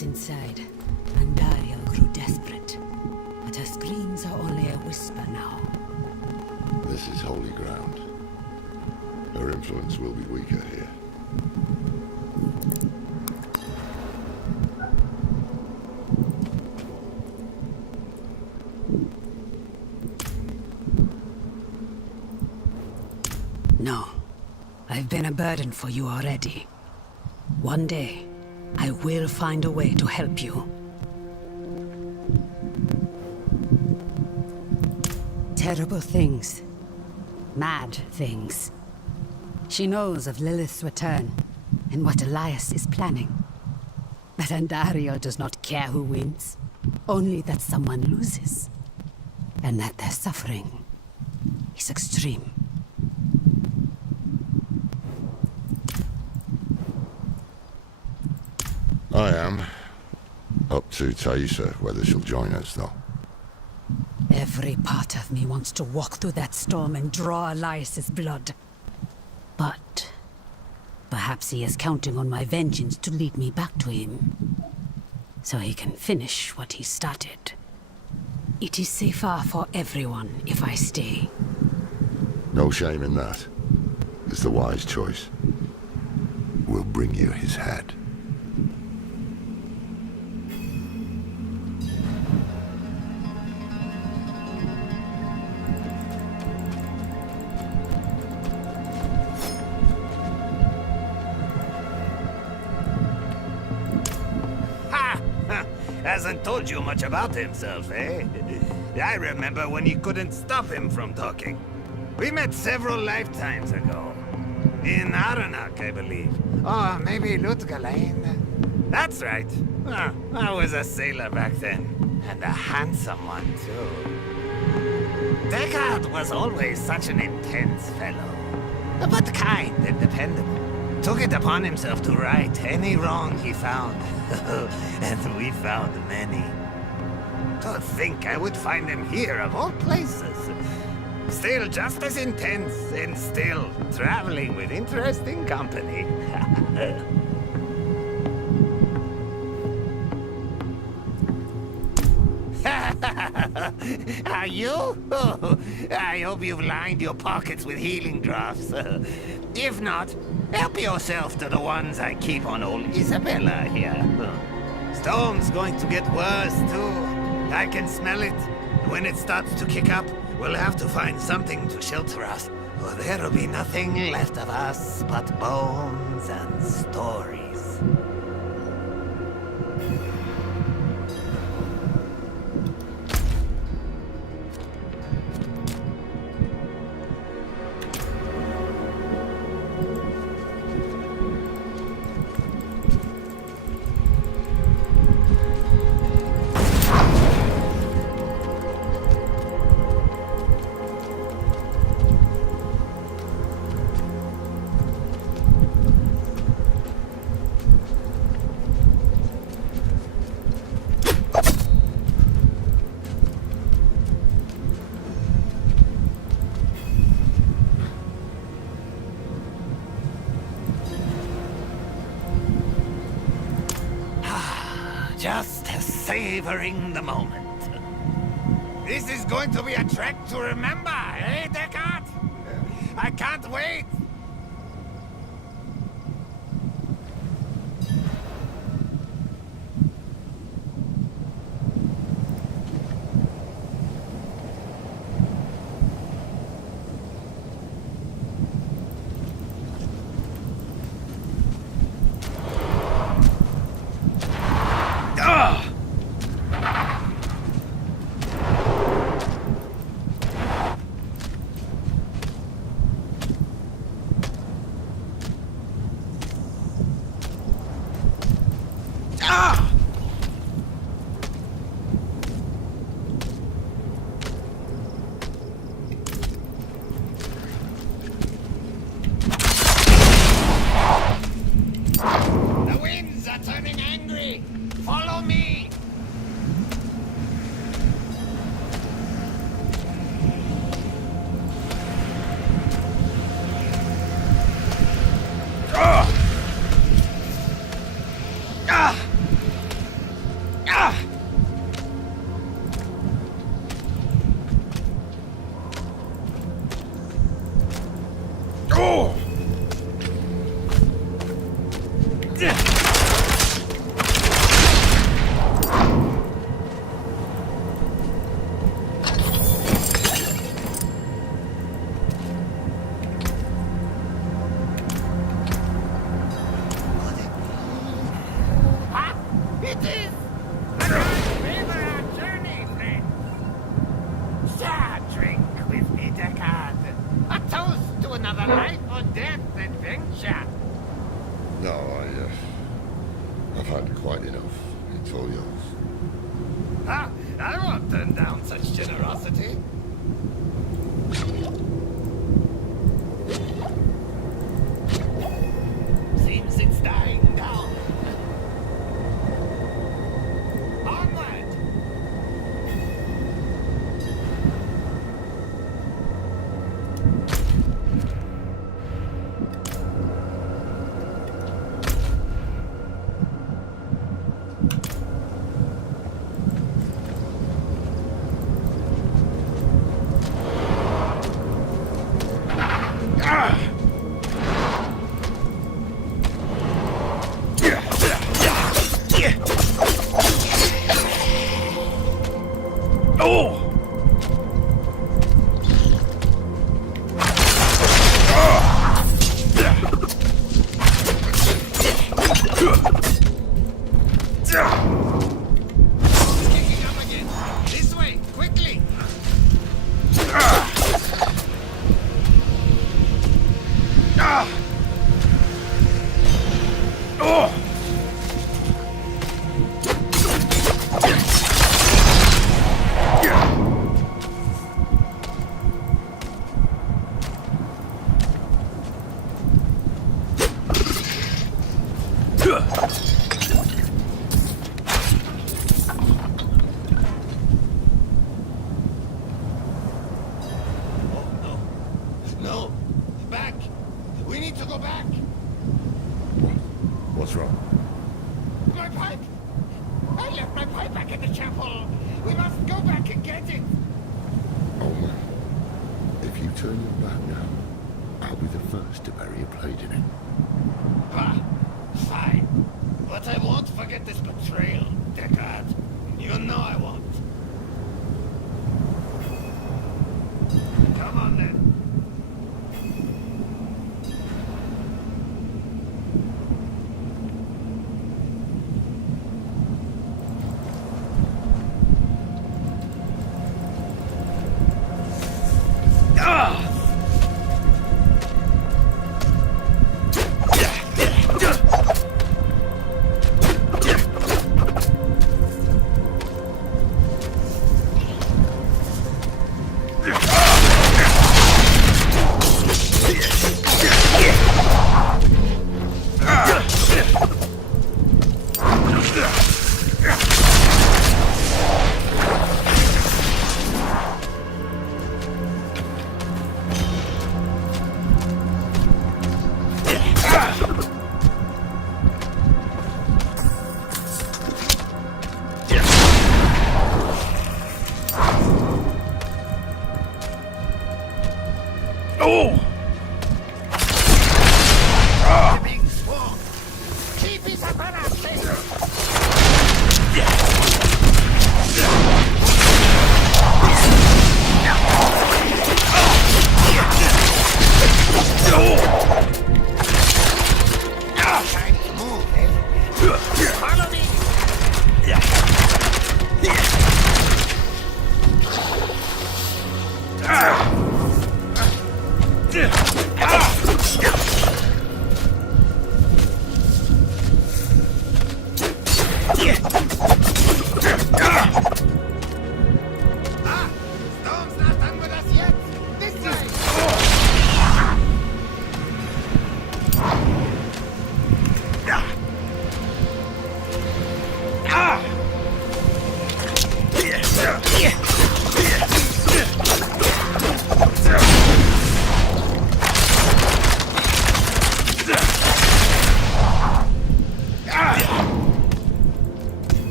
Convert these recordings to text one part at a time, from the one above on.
Inside, and Daria grew desperate. But her screams are only a whisper now. This is holy ground. Her influence will be weaker here. No. I've been a burden for you already. One day, I will find a way to help you. Terrible things. Mad things. She knows of Lilith's return and what Elias is planning. But Andario does not care who wins. Only that someone loses. And that their suffering is extreme. I am. Up to Taissa, whether she'll join us, though. Every part of me wants to walk through that storm and draw Elias's blood. But perhaps he is counting on my vengeance to lead me back to him, so he can finish what he started. It is safer for everyone if I stay. No shame in that. It's the wise choice. We'll bring you his head. Hasn't told you much about himself, eh? I remember when you couldn't stop him from talking. We met several lifetimes ago. In Aranak, I believe. Or maybe Lutgalain. That's right. I was a sailor back then. And a handsome one, too. Deckard was always such an intense fellow. But kind and dependable. Took it upon himself to right any wrong he found. And we found many. To think I would find him here, of all places. Still just as intense, and still traveling with interesting company. Are you? Oh, I hope you've lined your pockets with healing draughts. If not, help yourself to the ones I keep on old Isabella here. Storm's going to get worse, too. I can smell it. When it starts to kick up, we'll have to find something to shelter us, or there'll be nothing left of us but bones and stories. just savoring the moment. This is going to be a trek to remember, eh, Descartes? I can't wait! The winds are turning angry! Follow me! It is! Favor our journey, friends! Share a drink with me, Descartes. A toast to another life or death adventure. No, I've had quite enough. It's all yours. Ah, I won't turn down such generosity. Seems it's dying down. Onward! Kicking up again. This way, quickly! No! Back! We need to go back! What's wrong? My pipe! I left my pipe back in the chapel! We must go back and get it! Oh, man. If you turn your back now, I'll be the first to bury a plate in it. Ah, fine. But I won't forget this betrayal, Descartes. You know I won't. Come on then.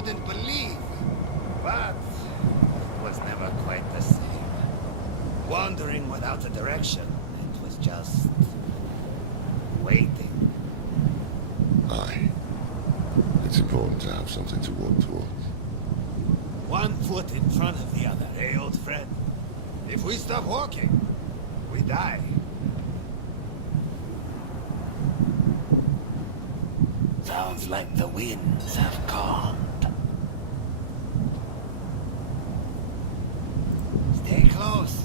wouldn't believe. But it was never quite the same. Wandering without a direction, it was just waiting. Aye. It's important to have something to walk towards. One foot in front of the other, eh, old friend? If we stop walking, we die. Sounds like the winds have calmed. Stay close.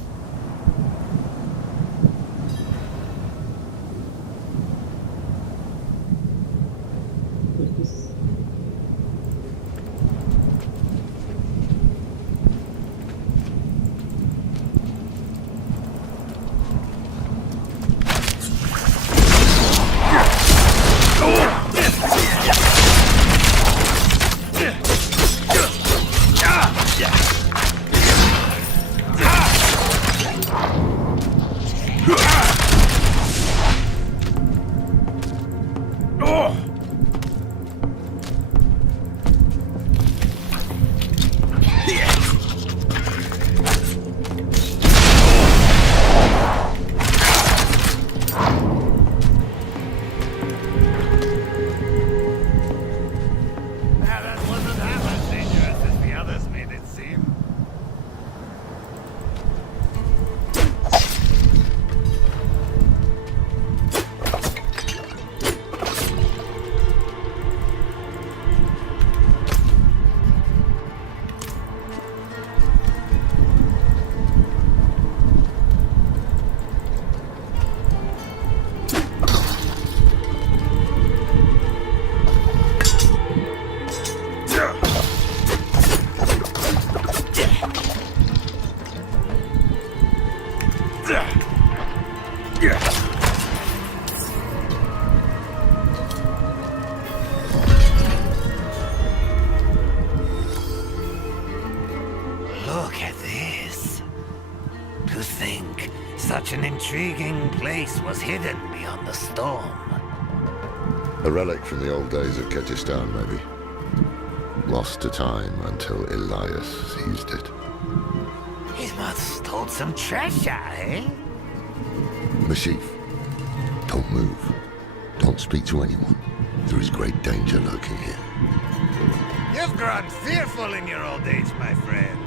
Look at this. To think such an intriguing place was hidden beyond the storm. A relic from the old days of Kyrgyzstan, maybe. Lost to time until Elias seized it. He must hold some treasure, eh? Mashif, don't move. Don't speak to anyone. There is great danger lurking here. You've grown fearful in your old age, my friend.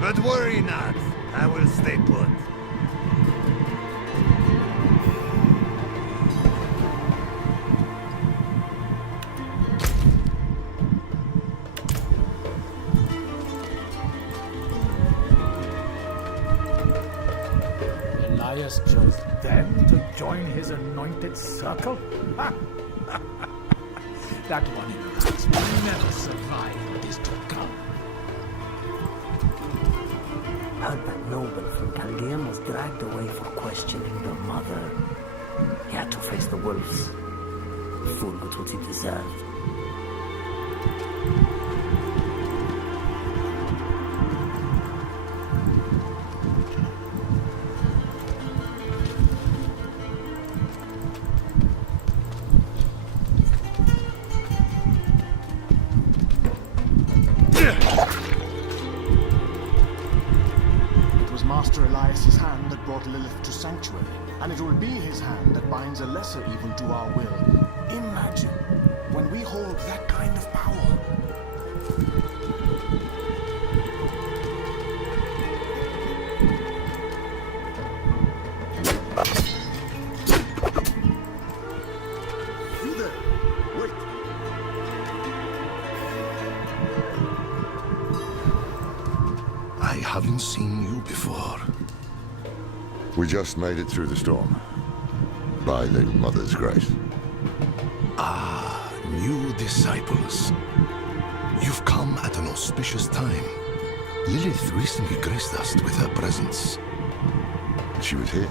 But worry not. I will stay put. Elias chose them to join his anointed circle? That one in rats will never survive what is to come. Heard that noble from Chaldean was dragged away for questioning the mother. He had to face the wolves. Fool got what he deserved. Master Elias's hand that brought Lilith to Sanctuary, and it will be his hand that binds a lesser evil to our will. Imagine when we hold that kind of power. You there! Wait! I haven't seen you before. We just made it through the storm. By the Mother's grace. Ah, new disciples. You've come at an auspicious time. Lilith recently graced us with her presence. She was here.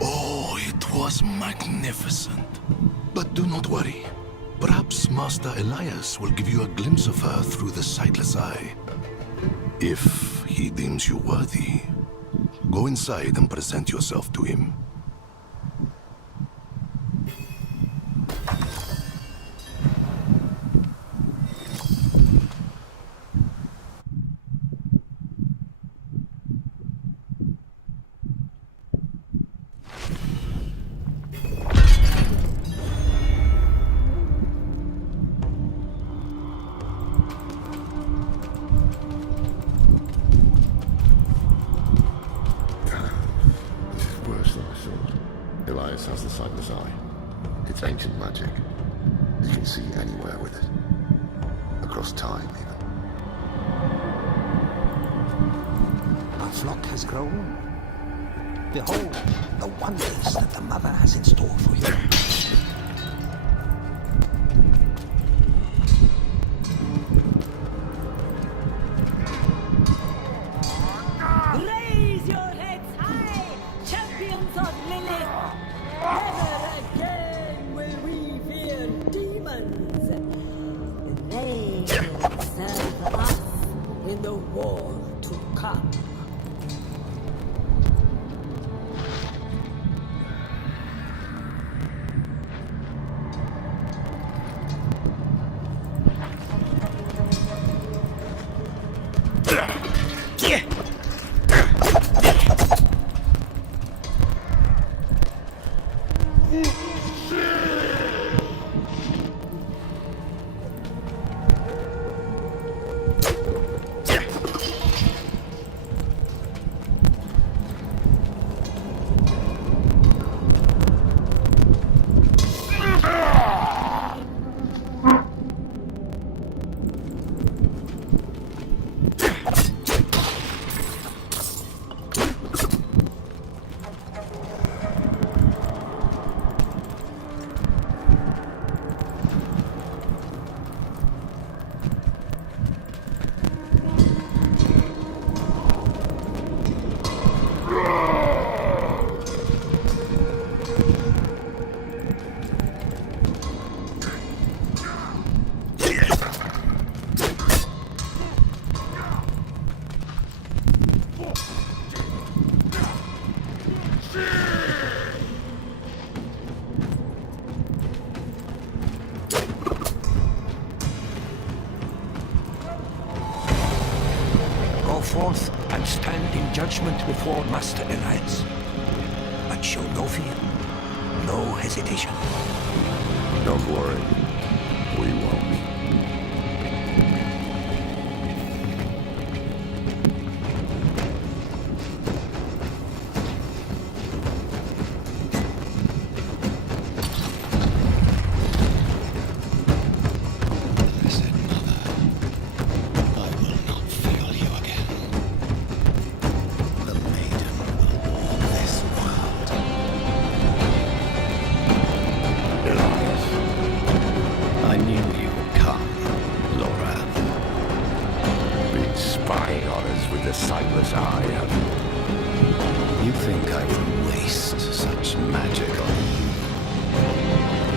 Oh, it was magnificent. But do not worry. Perhaps Master Elias will give you a glimpse of her through the sightless eye. If he deems you worthy, go inside and present yourself to him. sightless eye. It's ancient magic. You can see anywhere with it. Across time, even. Our flock has grown. Behold the wonders that the Mother has in store for you. Raise your heads high, champions of Lilith! Never again will we fear demons! They will serve us in the war to come. Go forth and stand in judgment before Master Elias. But show no fear, no hesitation. Don't worry. We won't. I knew you would come, Laura. Been spying on us with the sightless eye, have you? You think I would waste such magic on you?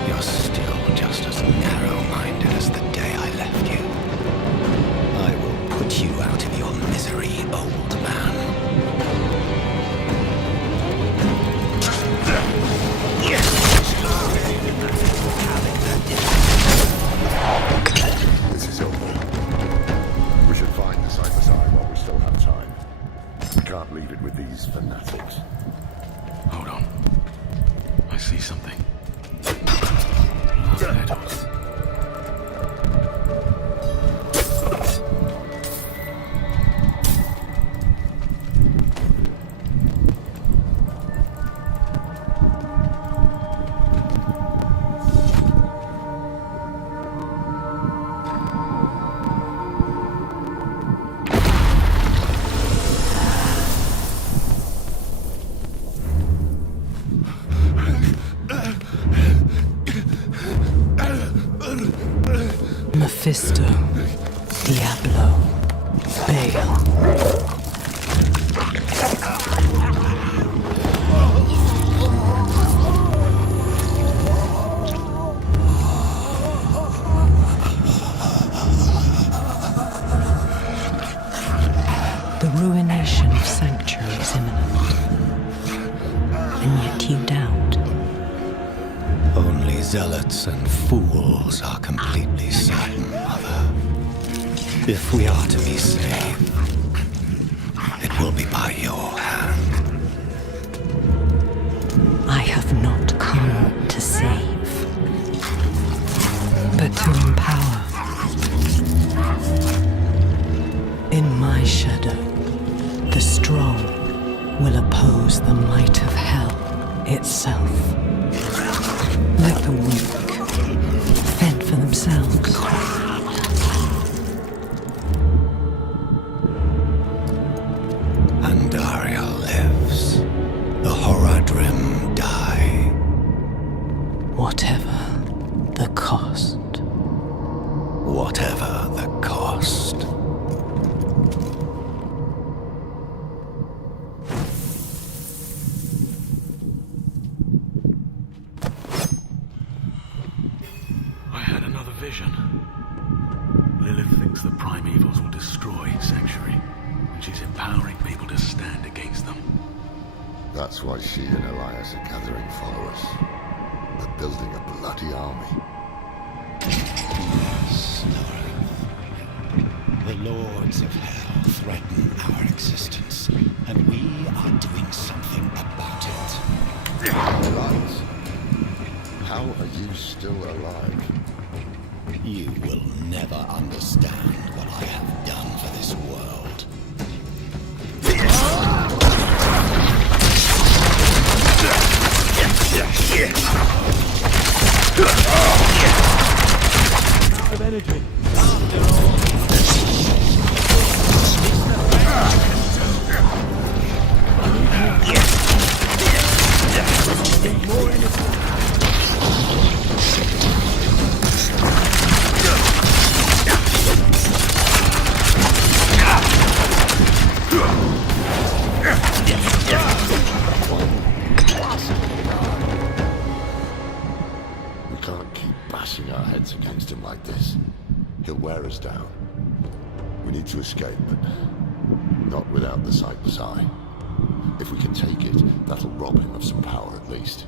You're still just as narrow-minded as the day I left you. I will put you out of your misery, old man. This is over. We should find the sightless eye while we still have time. We can't leave it with these fanatics. Hold on. I see something. Shadows. Mephisto, Diablo, Baal. The ruination of Sanctuary is imminent, and yet you doubt. Only zealots and fools are completely certain, Mother. If we are to be saved, it will be by your hand. I have not come to save, but to empower. In my shadow, the strong will oppose the might of hell itself. Let the weak fend for themselves. Andaria lives. The Horadrim die. Whatever the cost. Whatever the cost. I had another vision. Lilith thinks the primevals will destroy Sanctuary, and she's empowering people to stand against them. That's why she and Elias are gathering followers. They're building a bloody army. The Lords of Hell threaten our existence, and we are doing something about it. Elias, how are you still alive? You will never understand what I have done for this world. Out of energy. We can't keep bashing our heads against him like this. He'll wear us down. We need to escape, but not without the Sightless Eye. If we can take it, that'll rob him of some power at least.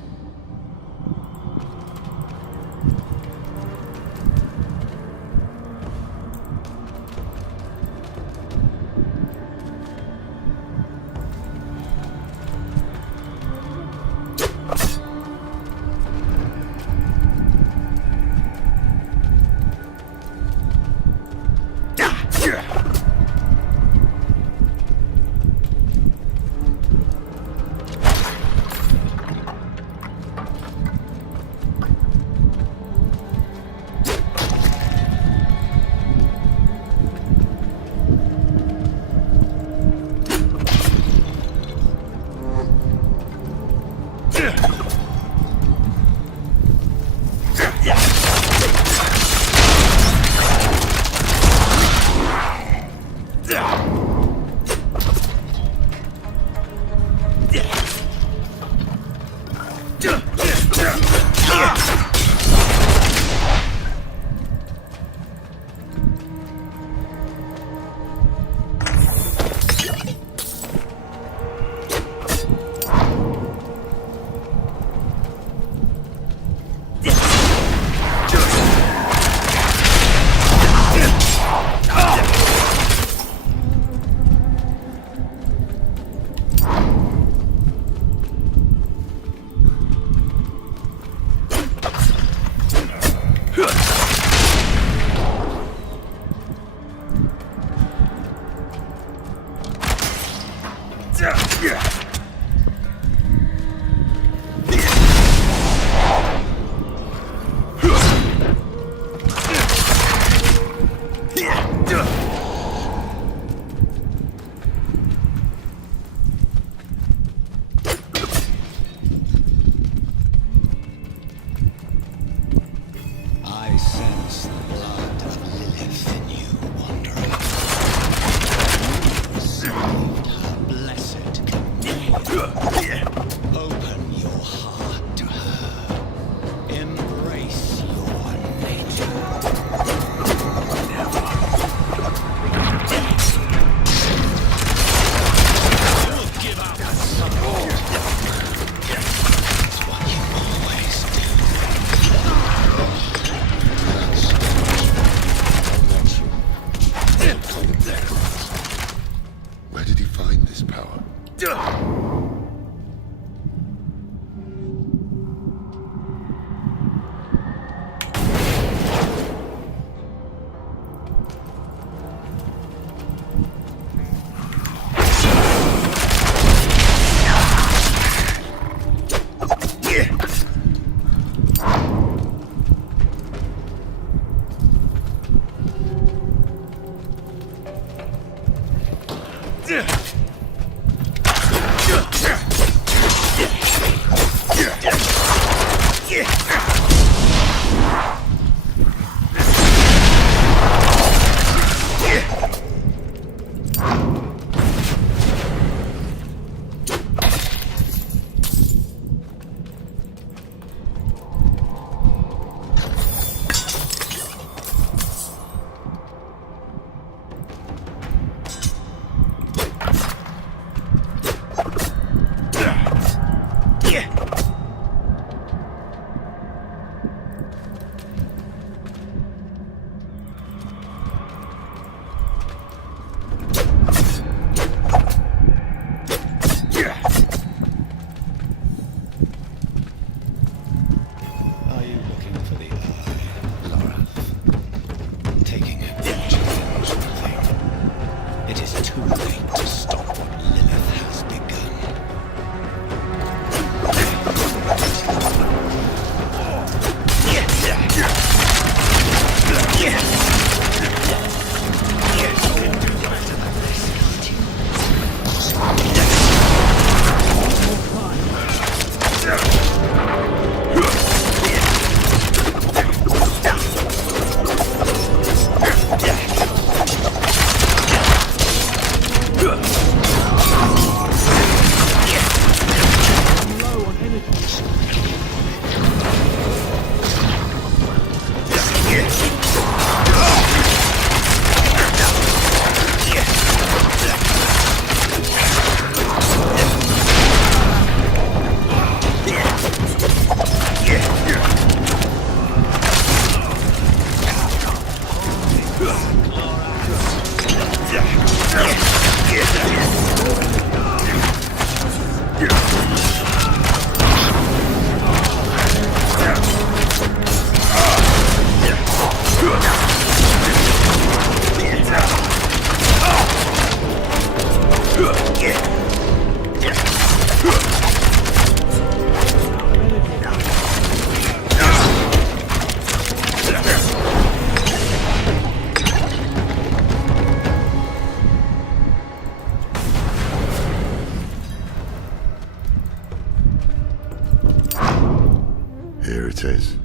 Here it is.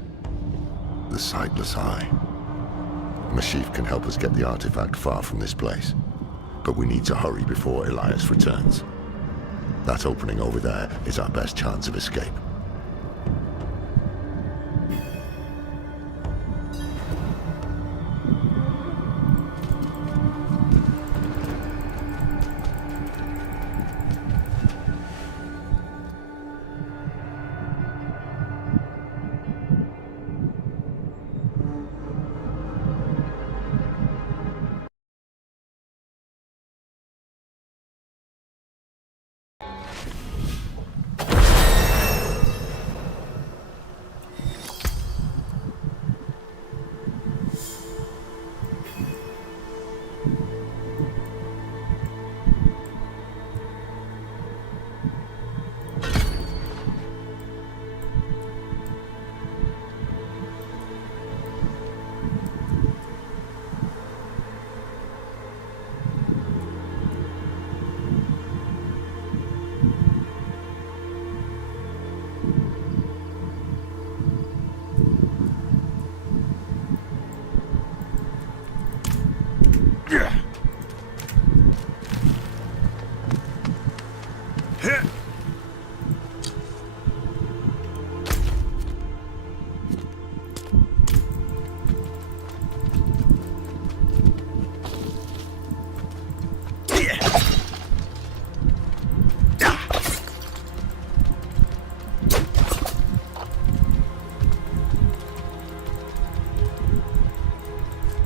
The Sightless Eye. Mashif can help us get the artifact far from this place. But we need to hurry before Elias returns. That opening over there is our best chance of escape.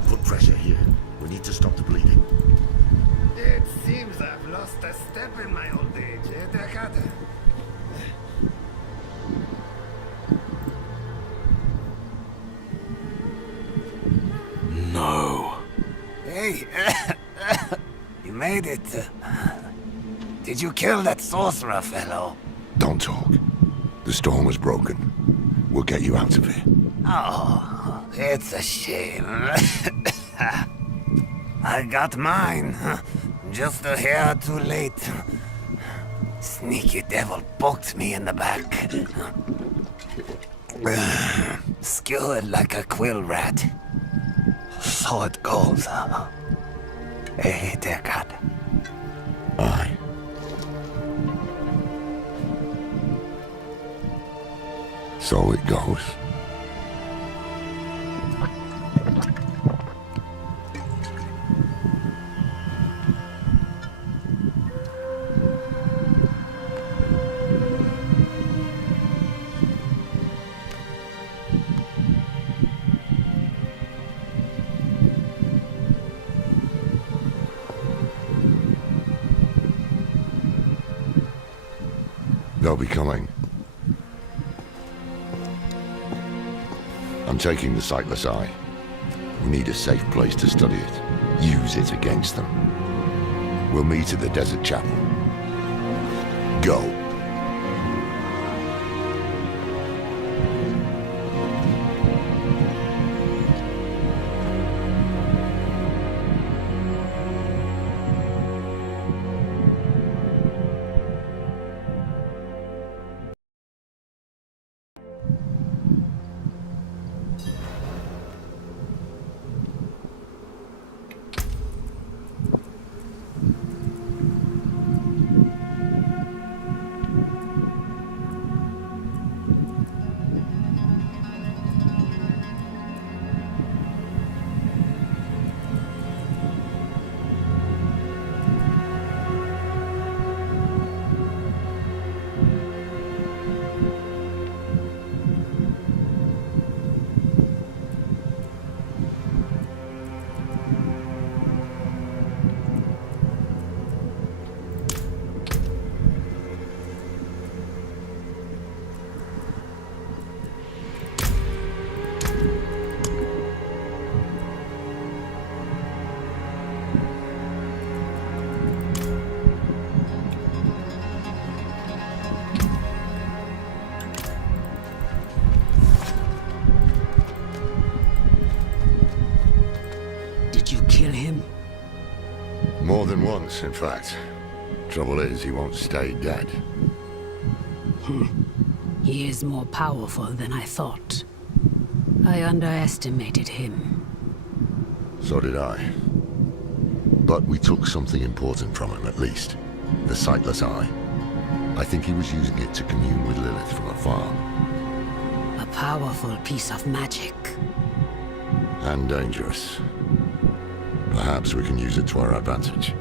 Put pressure here. We need to stop the bleeding. It seems I've lost a step in my old age, Dakota? No. Hey, you made it. Did you kill that sorcerer fellow? Don't talk. The storm was broken. We'll get you out of here. Oh, it's a shame. I got mine. Just a hair too late. Sneaky devil poked me in the back. Skewered like a quill rat. So it goes. Hey, Deckard. Aye. So it goes. They'll be coming. I'm taking the Sightless Eye. We need a safe place to study it. Use it against them. We'll meet at the Desert Chapel. Go. More than once, in fact. Trouble is, he won't stay dead. He is more powerful than I thought. I underestimated him. So did I. But we took something important from him, at least. The sightless eye. I think he was using it to commune with Lilith from afar. A powerful piece of magic. And dangerous. Perhaps we can use it to our advantage.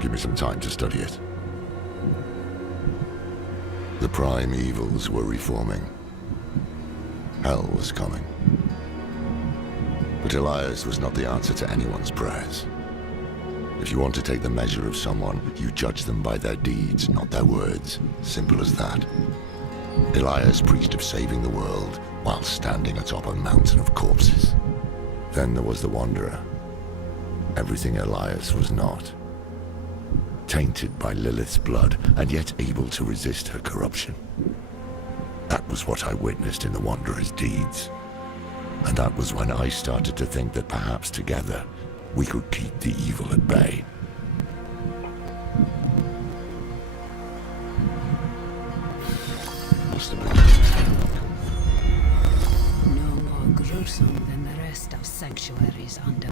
Give me some time to study it. The prime evils were reforming. Hell was coming. But Elias was not the answer to anyone's prayers. If you want to take the measure of someone, you judge them by their deeds, not their words. Simple as that. Elias preached of saving the world while standing atop a mountain of corpses. Then there was the Wanderer. Everything Elias was not. Tainted by Lilith's blood, and yet able to resist her corruption. That was what I witnessed in the Wanderer's deeds. And that was when I started to think that perhaps together, we could keep the evil at bay. Must have been. No more gruesome than the rest of sanctuaries under.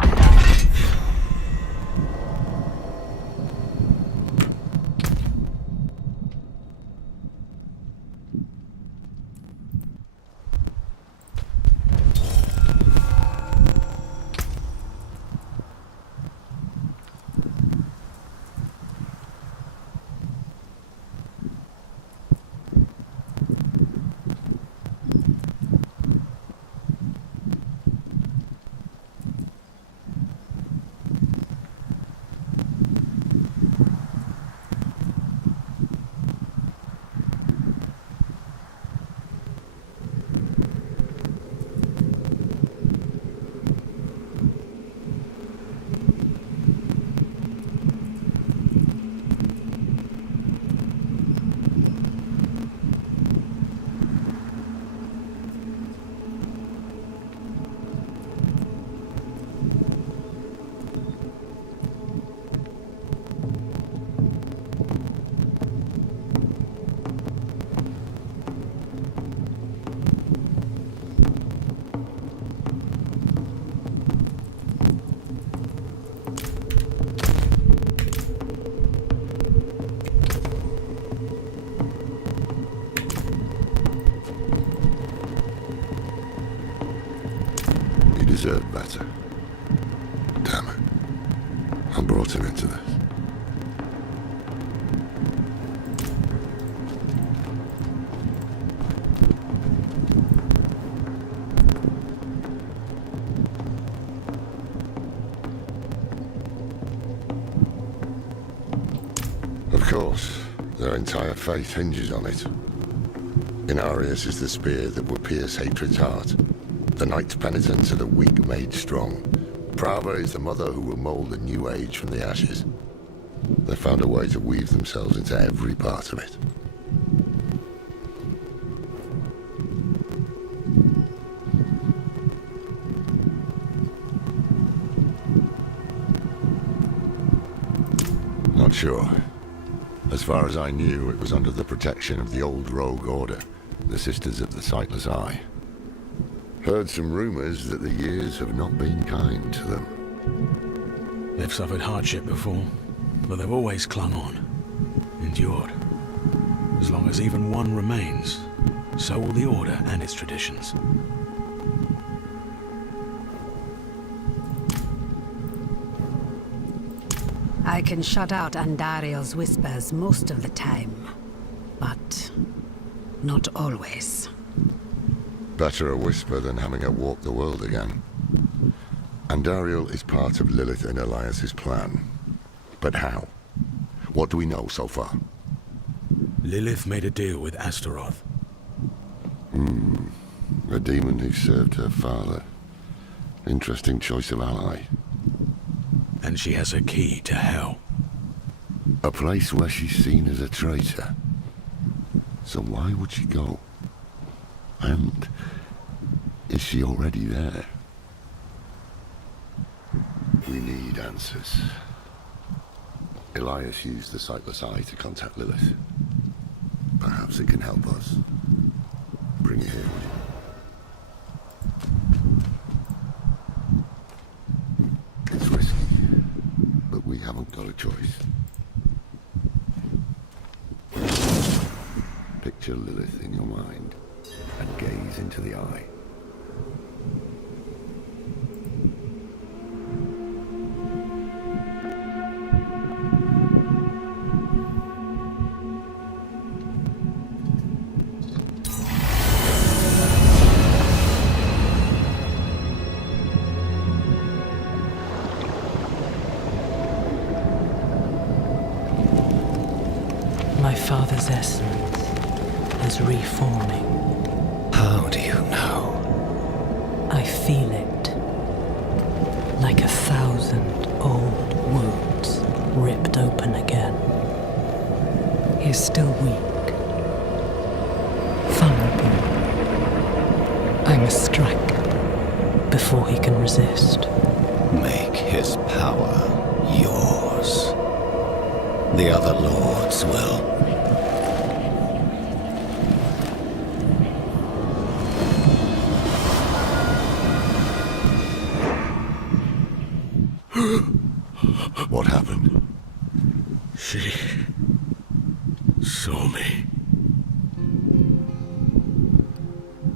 Deserved better. Damn it. I brought him into this. Of course, their entire faith hinges on it. Inarius is the spear that will pierce hatred's heart. The knight's penitents are the weak made strong. Prava is the mother who will mold a new age from the ashes. They found a way to weave themselves into every part of it. Not sure. As far as I knew, it was under the protection of the old rogue order, the Sisters of the Sightless Eye. Heard some rumors that the years have not been kind to them. They've suffered hardship before, but they've always clung on, endured. As long as even one remains, so will the Order and its traditions. I can shut out Andariel's whispers most of the time, but not always. Better a whisper than having her walk the world again. Andariel is part of Lilith and Elias's plan. But how? What do we know so far? Lilith made a deal with Astaroth. A demon who served her father. Interesting choice of ally. And she has a key to hell. A place where she's seen as a traitor. So why would she go? And is she already there? We need answers. Elias used the Sightless Eye to contact Lilith. Perhaps it can help us. bring you here, would you? It's risky, but we haven't got a choice. Picture Lilith in your mind and gaze into the eye. My father's essence is reforming. How do you know? I feel it. Like 1,000 old wounds ripped open again. He's still weak. Vulnerable. I must strike before he can resist. Make his power yours. The other lords will. What happened? She saw me.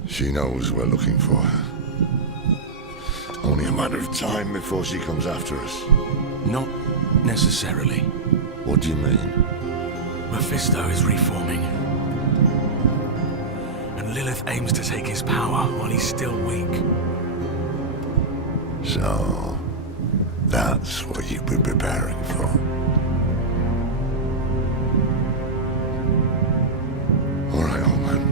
She knows we're looking for her. Only a matter of time before she comes after us. Not necessarily. What do you mean? Mephisto is reforming. And Lilith aims to take his power while he's still weak. So, that's what you've been preparing for. All right, old man.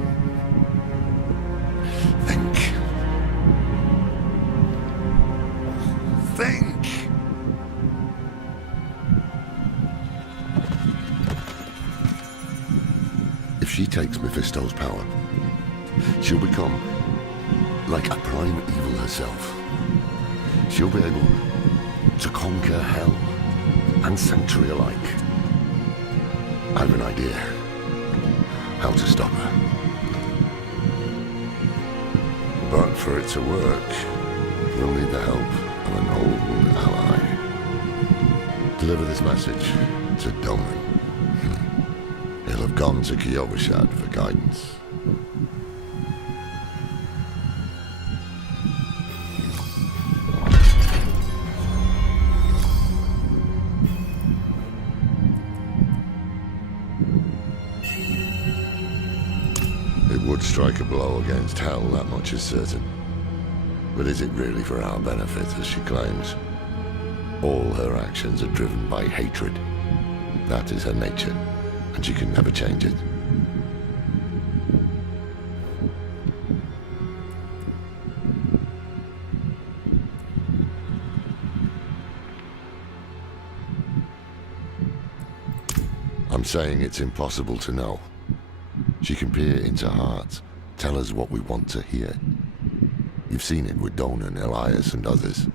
Think. Think! If she takes Mephisto's power, she'll become like a prime evil herself. She'll be able to conquer hell and sanctuary alike. I have an idea how to stop her. But for it to work, we'll need the help of an old ally. Deliver this message to Doman. He'll have gone to Kyovashad for guidance. It would strike a blow against hell, that much is certain. But is it really for our benefit, as she claims? All her actions are driven by hatred. That is her nature, and she can never change it. I'm saying it's impossible to know. She can peer into hearts, tell us what we want to hear. You've seen it with Donan, Elias, and others.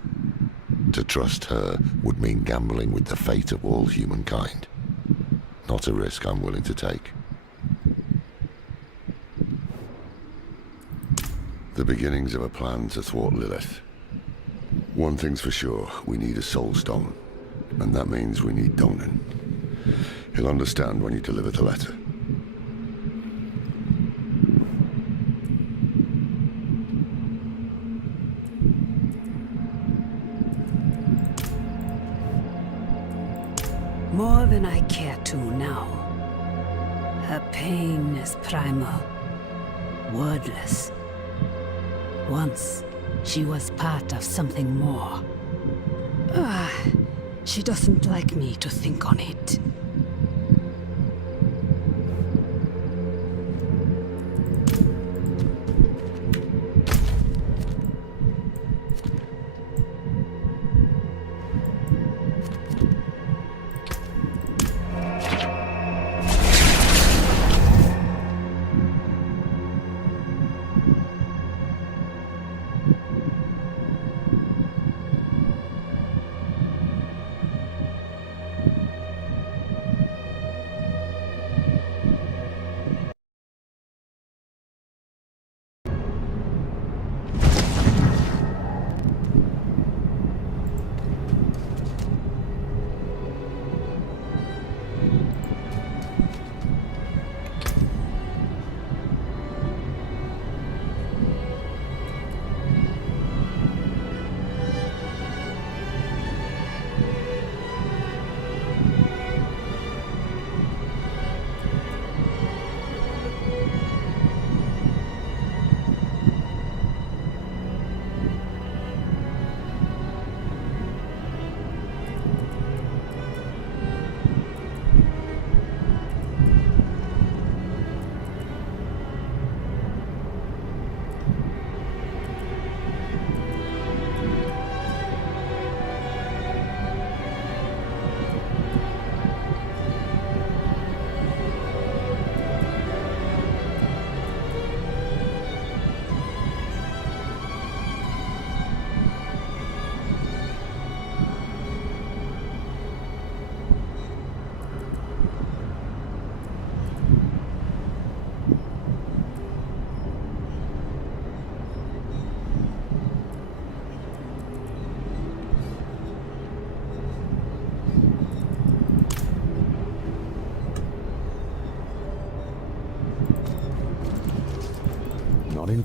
To trust her would mean gambling with the fate of all humankind. Not a risk I'm willing to take. The beginnings of a plan to thwart Lilith. One thing's for sure, we need a soul stone. And that means we need Donan. He'll understand when you deliver the letter. More than I care to now. Her pain is primal, wordless. Once, she was part of something more. She doesn't like me to think on it.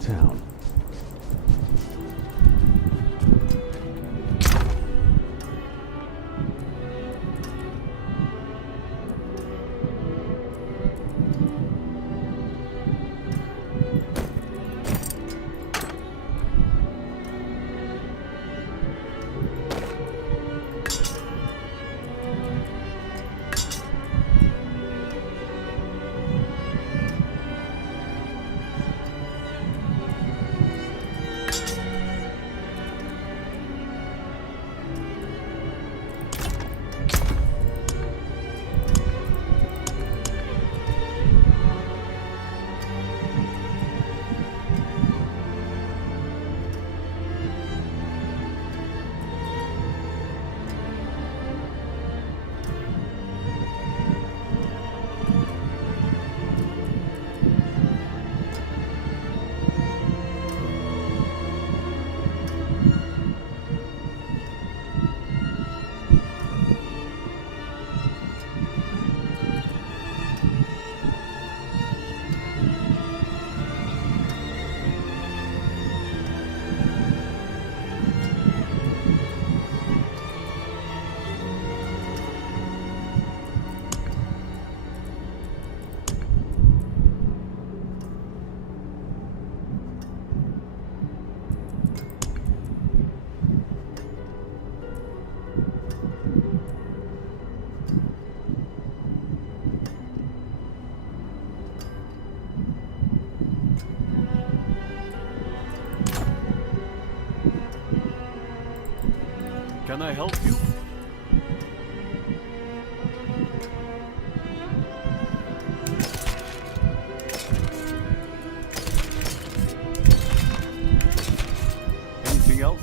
town. Can I help you? Anything else?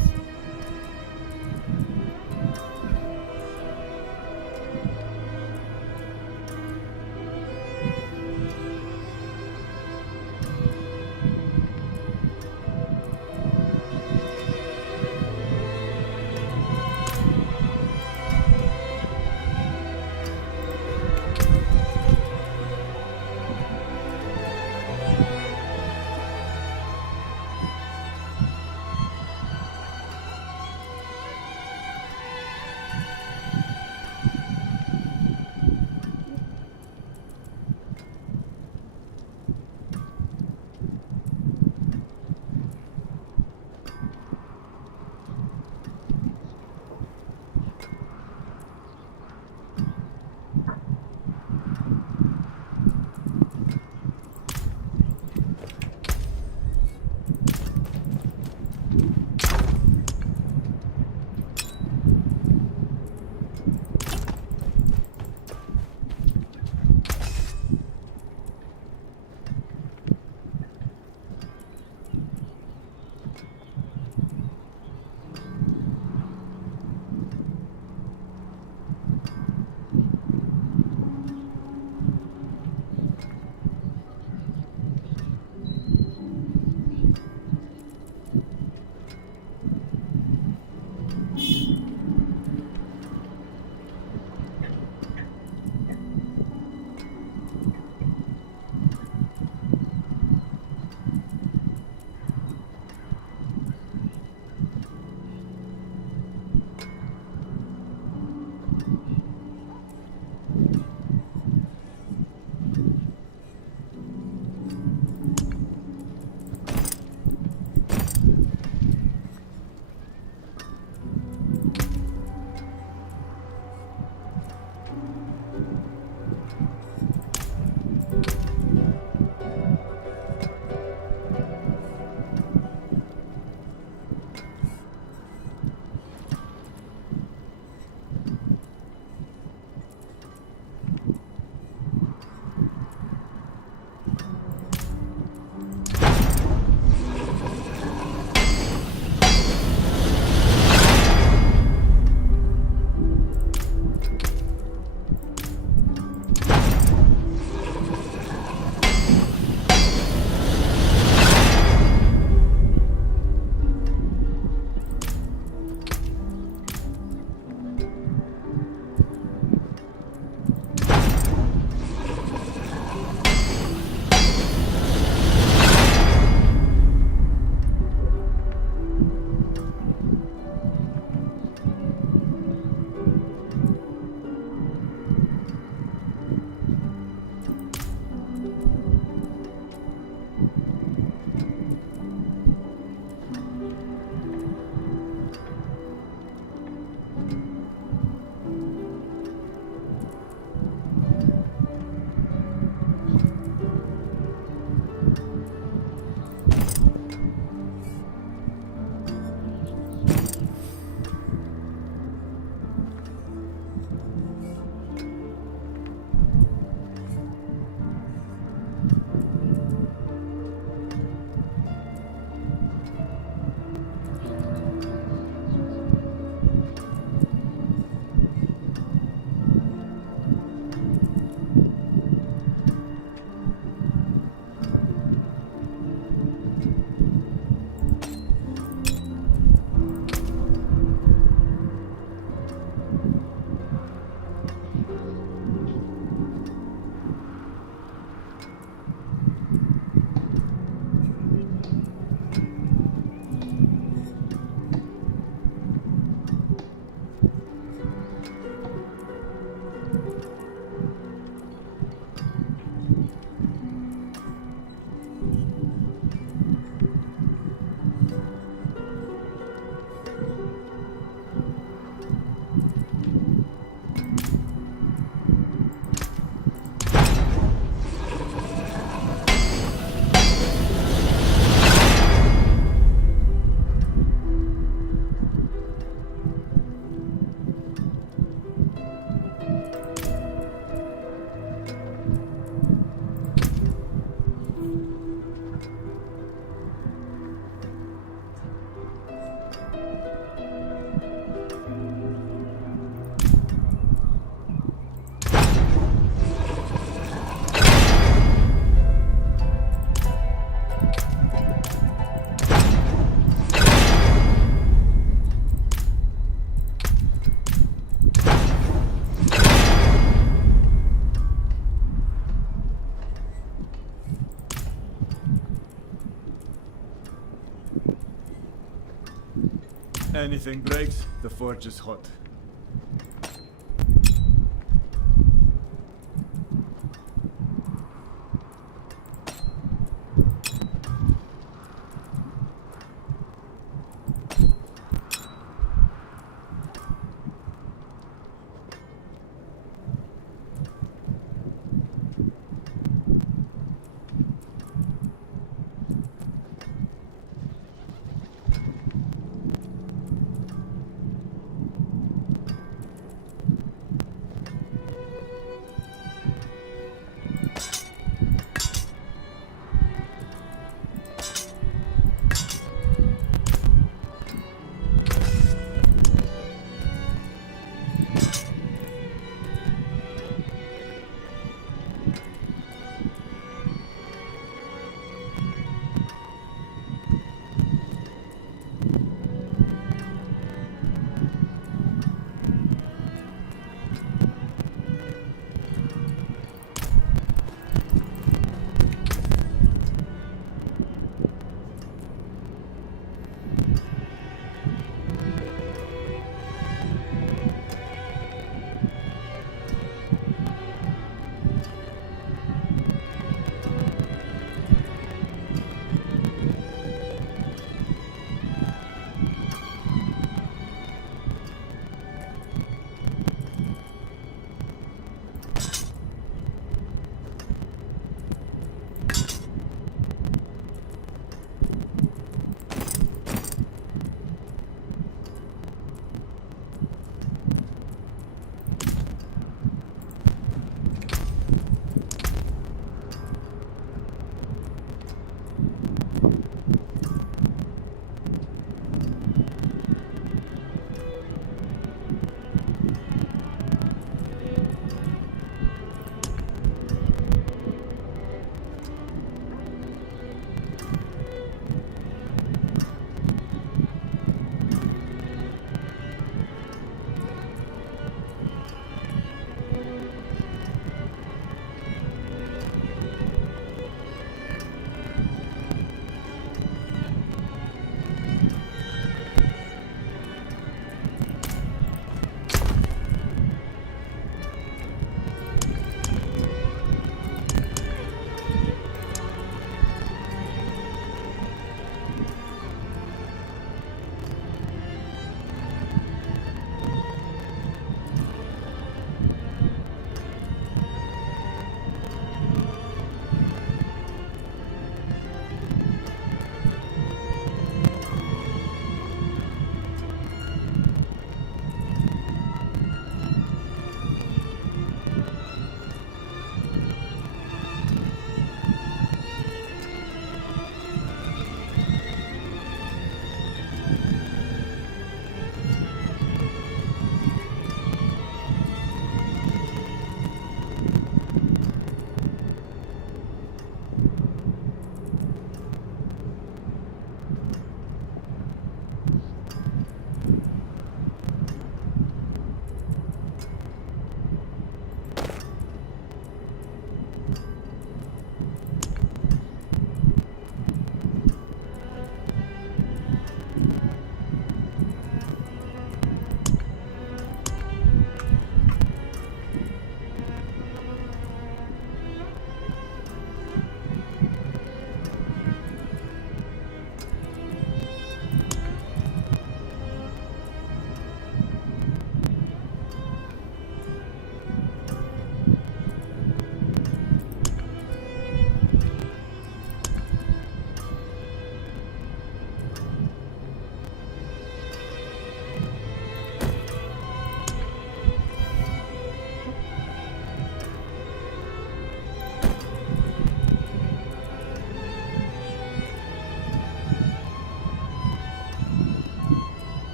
Anything breaks, the forge is hot.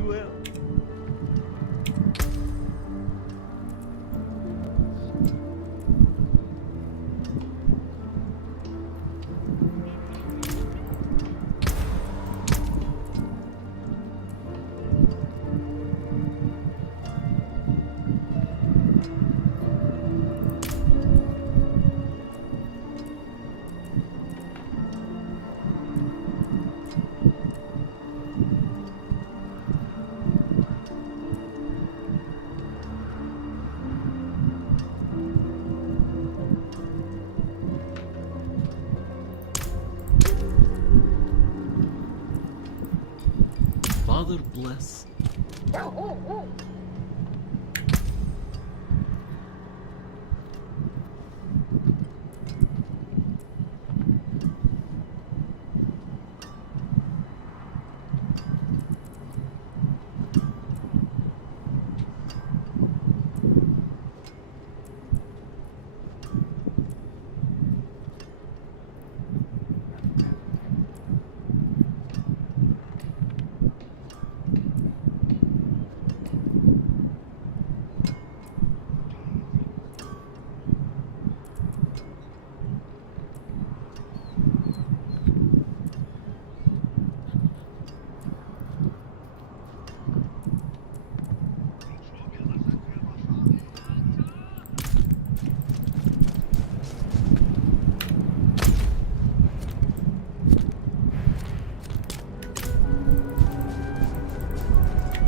we will. Father bless.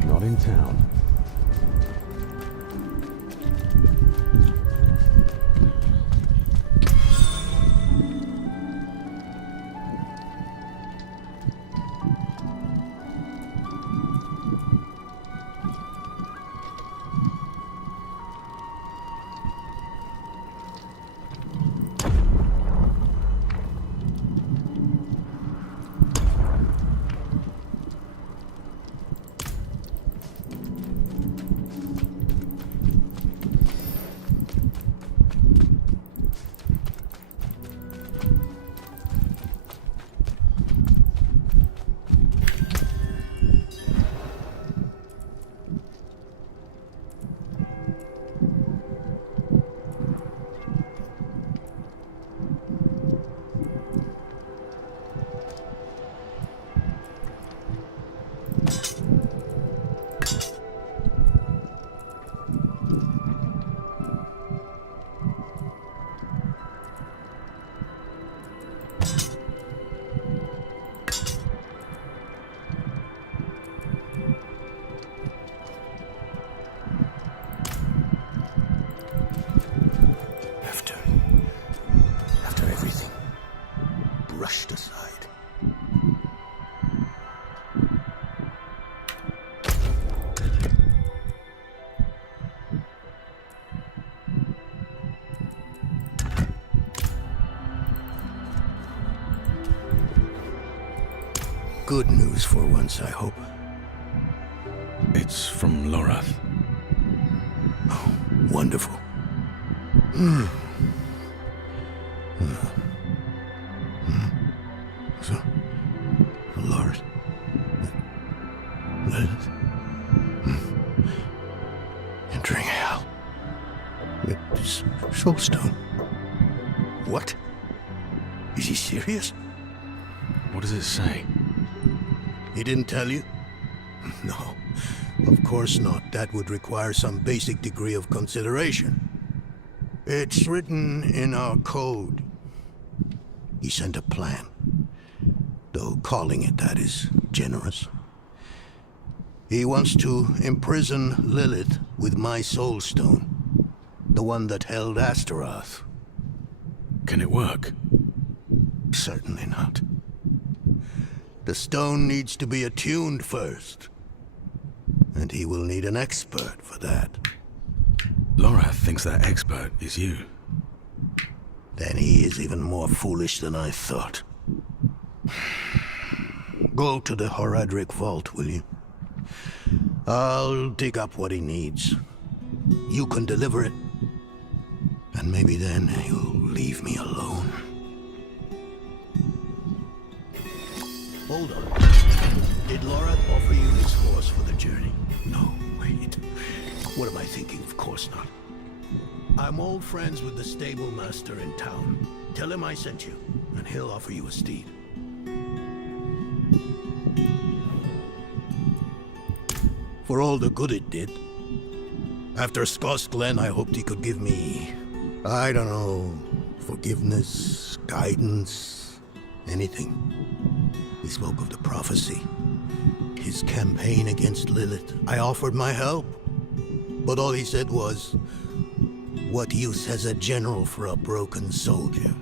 Not in town. After everything brushed aside. Good news for once, I hope. It's from Lorath. Oh, wonderful. So, Lord, Lilith, entering hell with this soulstone. What? Is he serious? What does it say? He didn't tell you? No, of course not. That would require some basic degree of consideration. It's written in our code. He sent a plan. Though calling it that is generous. He wants to imprison Lilith with my soulstone. The one that held Astaroth. Can it work? Certainly not. The stone needs to be attuned first. And he will need an expert for that. Lorath thinks that expert is you. Then he is even more foolish than I thought. Go to the Horadric vault, will you? I'll dig up what he needs. You can deliver it. And maybe then he'll leave me alone. Hold on. Did Laura offer you this horse for the journey? No, wait. What am I thinking? Of course not. I'm old friends with the stable master in town. Tell him I sent you, and he'll offer you a steed. For all the good it did. After Scott's Glen, I hoped he could give me, I don't know, forgiveness, guidance, anything. He spoke of the prophecy, his campaign against Lilith. I offered my help, but all he said was, "What use has a general for a broken soldier?"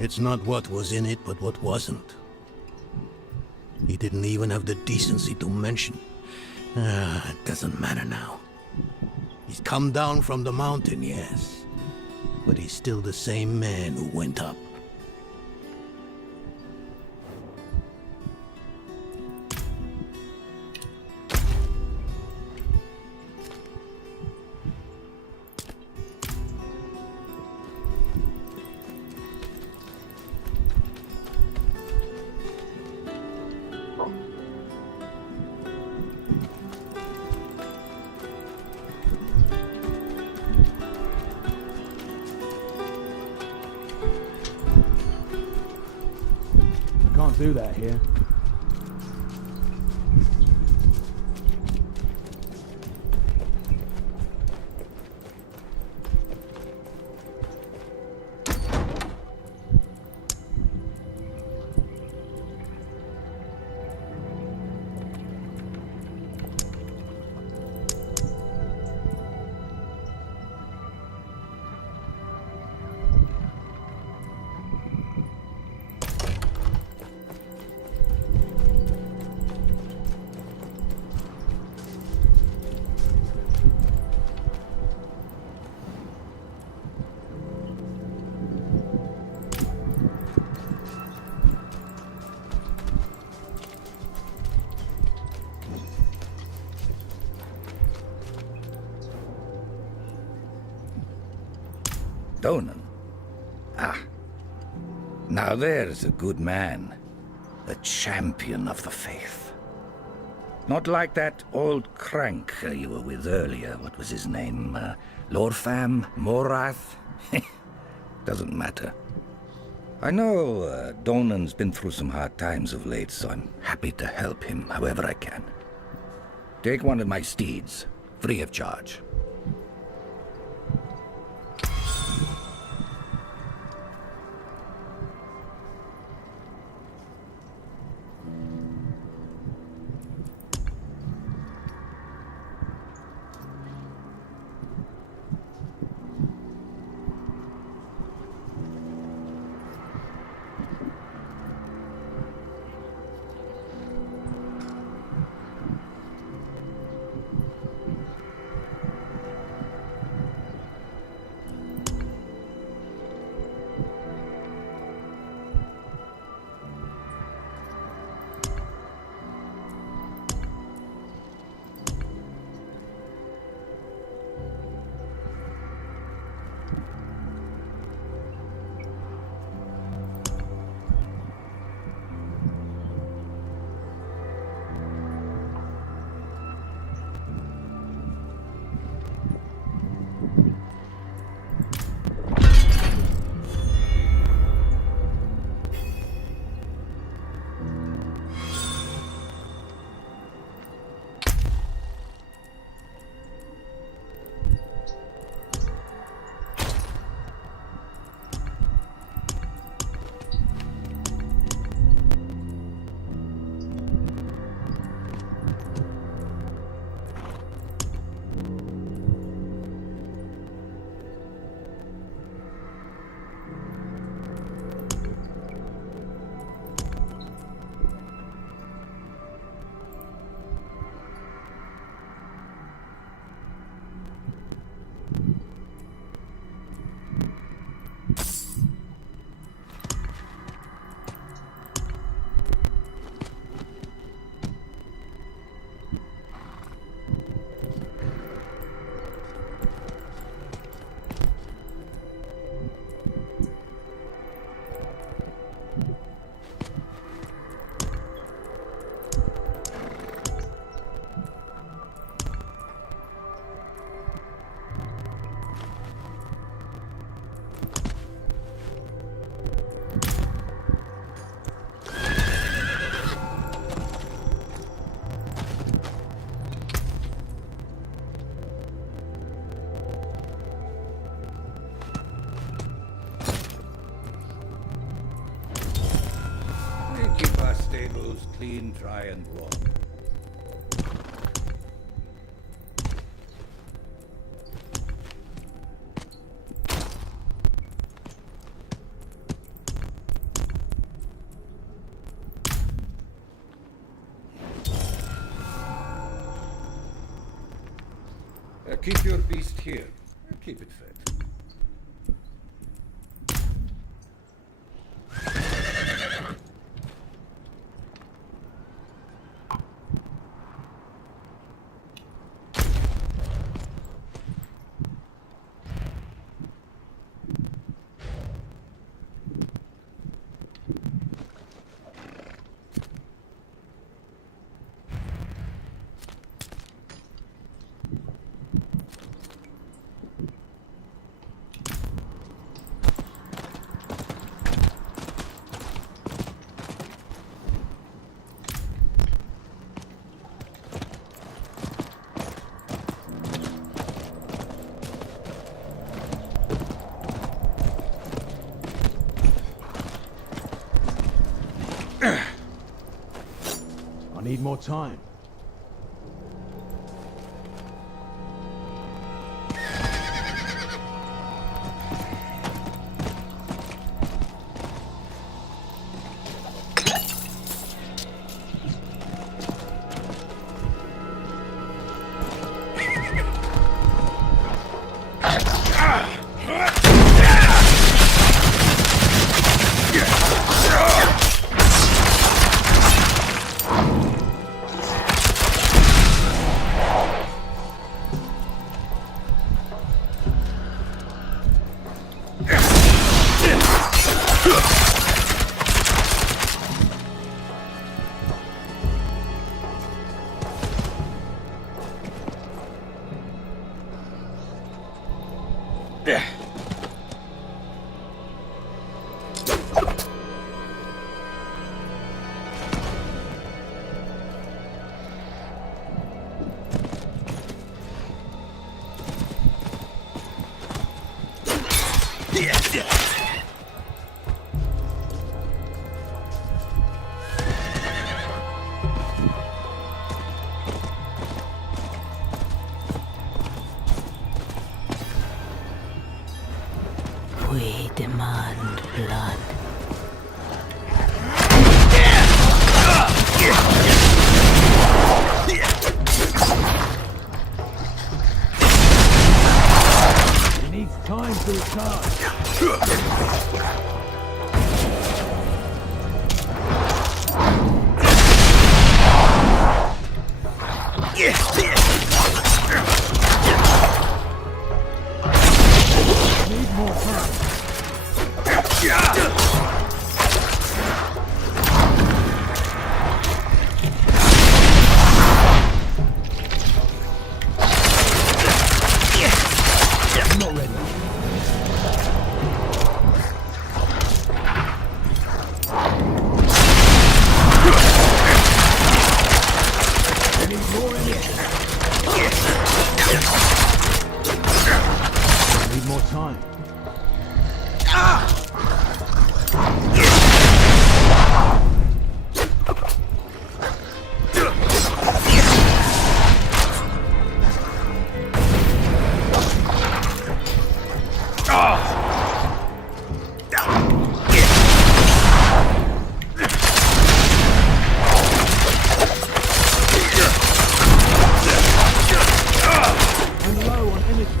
It's not what was in it, but what wasn't. He didn't even have the decency to mention. It doesn't matter now. He's come down from the mountain, yes. But he's still the same man who went up. can't do that here. Donan? Ah. Now there's a good man. A champion of the faith. Not like that old crank you were with earlier. What was his name? Lorfam? Morath? Doesn't matter. I know Donan's been through some hard times of late, so I'm happy to help him however I can. Take one of my steeds, free of charge. Stables clean, dry, and warm. Keep your beast here. Keep it fed. I need more time. We demand blood. He needs time to recharge. Need more time. I'm not ready. I need more energy. I need more time. I'm low on energy.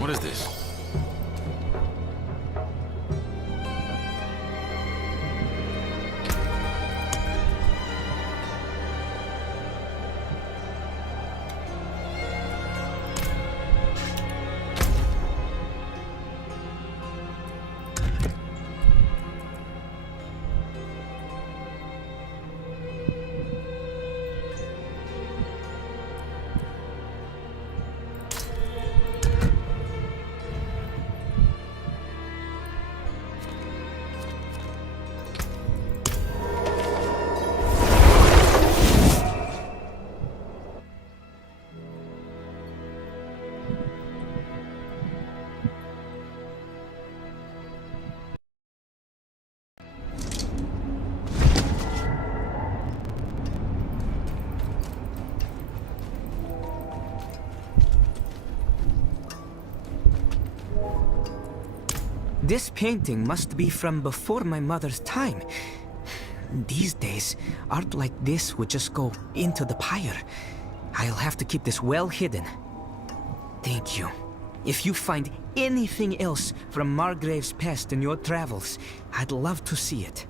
What is this? This painting must be from before my mother's time. These days, art like this would just go into the pyre. I'll have to keep this well hidden. Thank you. If you find anything else from Margrave's past in your travels, I'd love to see it.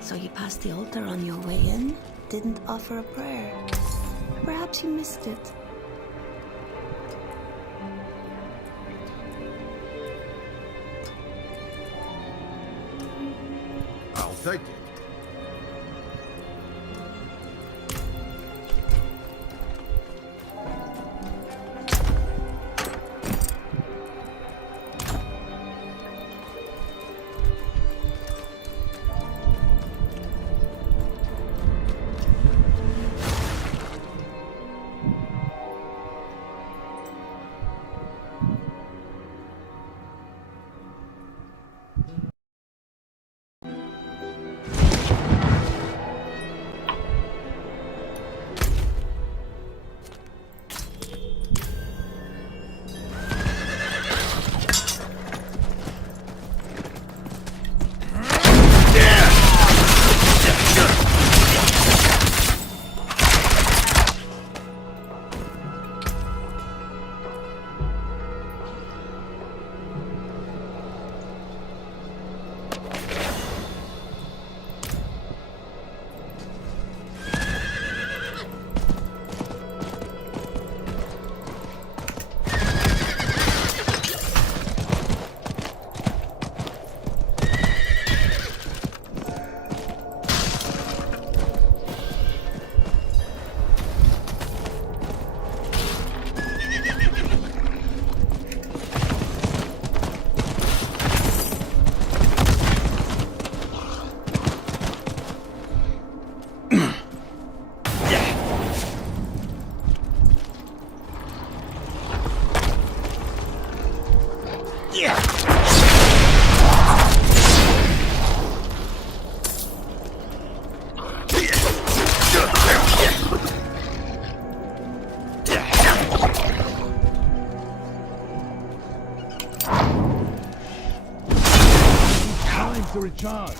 So you passed the altar on your way in? Didn't offer a prayer? Perhaps you missed it. I'll take it. Time to recharge.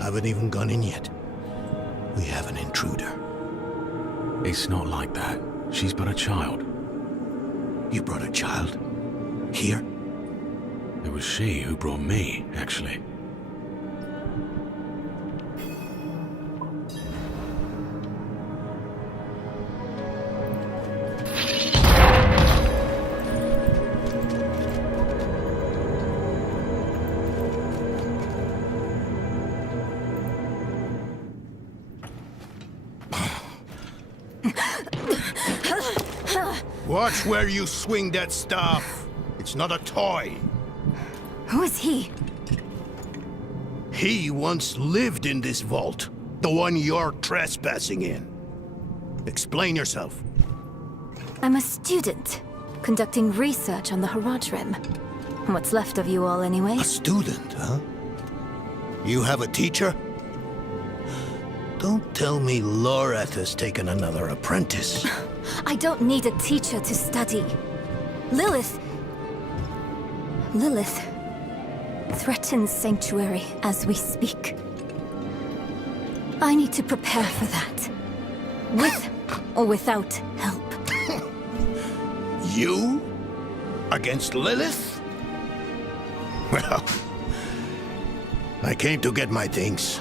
Haven't even gone in yet. We have an intruder. It's not like that. She's but a child. You brought a child? Here? It was she who brought me, actually. Watch where you swing that staff. It's not a toy. Who is he? He once lived in this vault. The one you're trespassing in. Explain yourself. I'm a student, conducting research on the Haradrim. What's left of you all, anyway? A student, huh? You have a teacher? Don't tell me Lorath has taken another apprentice. I don't need a teacher to study. Lilith threatens Sanctuary as we speak. I need to prepare for that. With or without help. You? Against Lilith? Well, I came to get my things.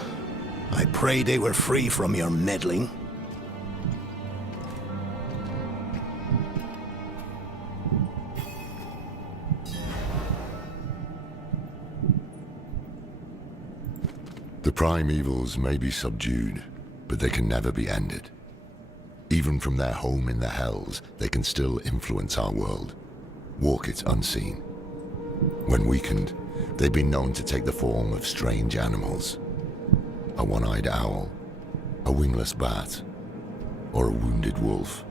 I pray they were free from your meddling. The primevals may be subdued, but they can never be ended. Even from their home in the Hells, they can still influence our world, walk it unseen. When weakened, they've been known to take the form of strange animals. A one-eyed owl, a wingless bat, or a wounded wolf.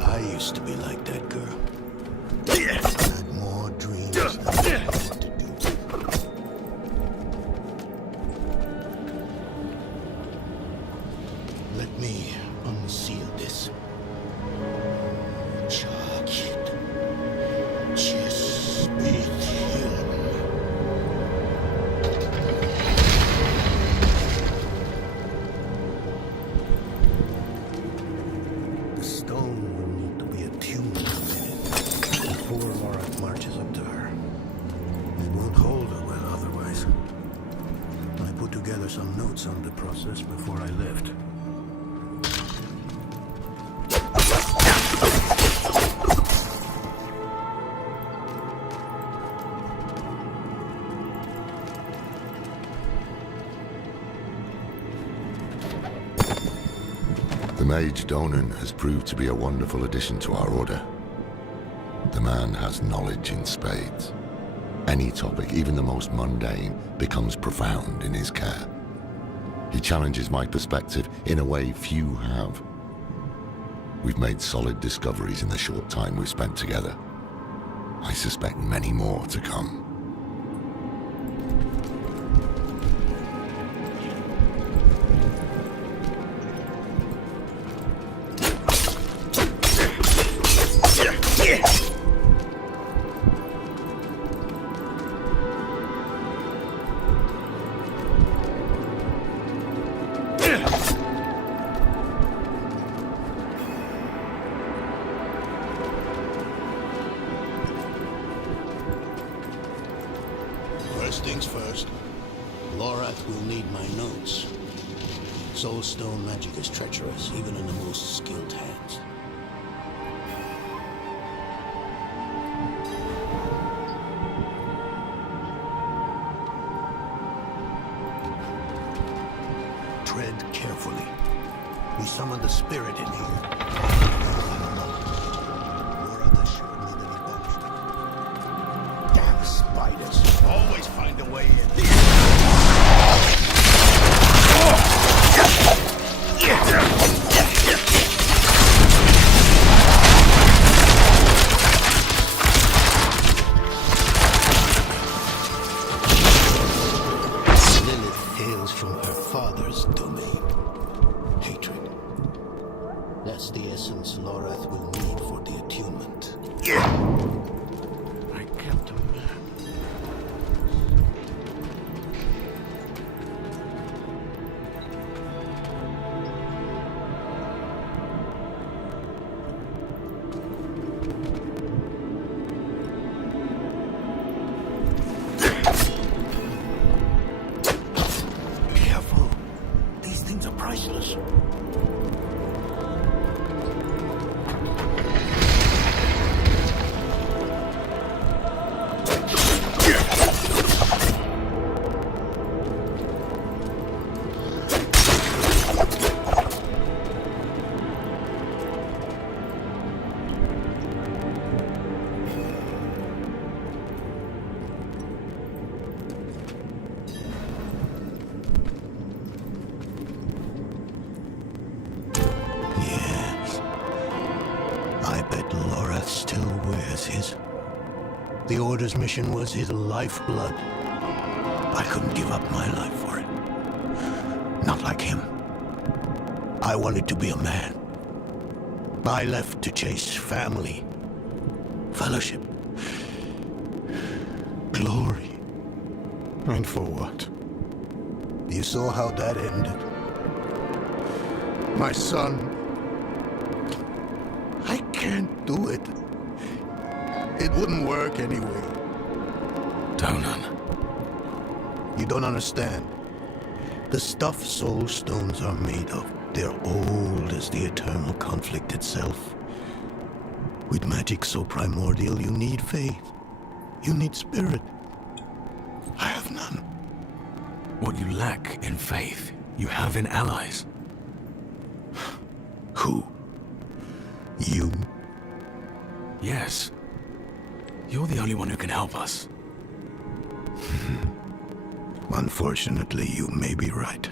I used to be like that girl. Had more dreams than I knew what to do. Let me unseal this. Jacket. Just beat him. The stone will need to be attuned before Lorath marches up to her. It won't hold her well otherwise. I put together some notes on the process before I left. The mage Donan has proved to be a wonderful addition to our order. The man has knowledge in spades. Any topic, even the most mundane, becomes profound in his care. He challenges my perspective in a way few have. We've made solid discoveries in the short time we've spent together. I suspect many more to come. First things first, Lorath will need my notes. Soulstone magic is treacherous, even in the most skilled hands. Tread carefully. We summon the spirit in here. Lorath assured me that he banished it. Damn spiders. Always find a way in. Lilith hails from her father's domain. Hatred. That's the essence Lorath will need for the attunement. I kept him there. Careful. These things are priceless. I bet Laura still wears his. The Order's mission was his lifeblood. I couldn't give up my life for it. Not like him. I wanted to be a man. I left to chase family, fellowship, glory. And for what? You saw how that ended. My son. I can't do it. It wouldn't work anyway. Donan. You don't understand. The stuff soul stones are made of, they're old as the eternal conflict itself. With magic so primordial, you need faith. You need spirit. I have none. What you lack in faith, you have in allies. Who? You? Yes. You're the only one who can help us. Unfortunately, you may be right.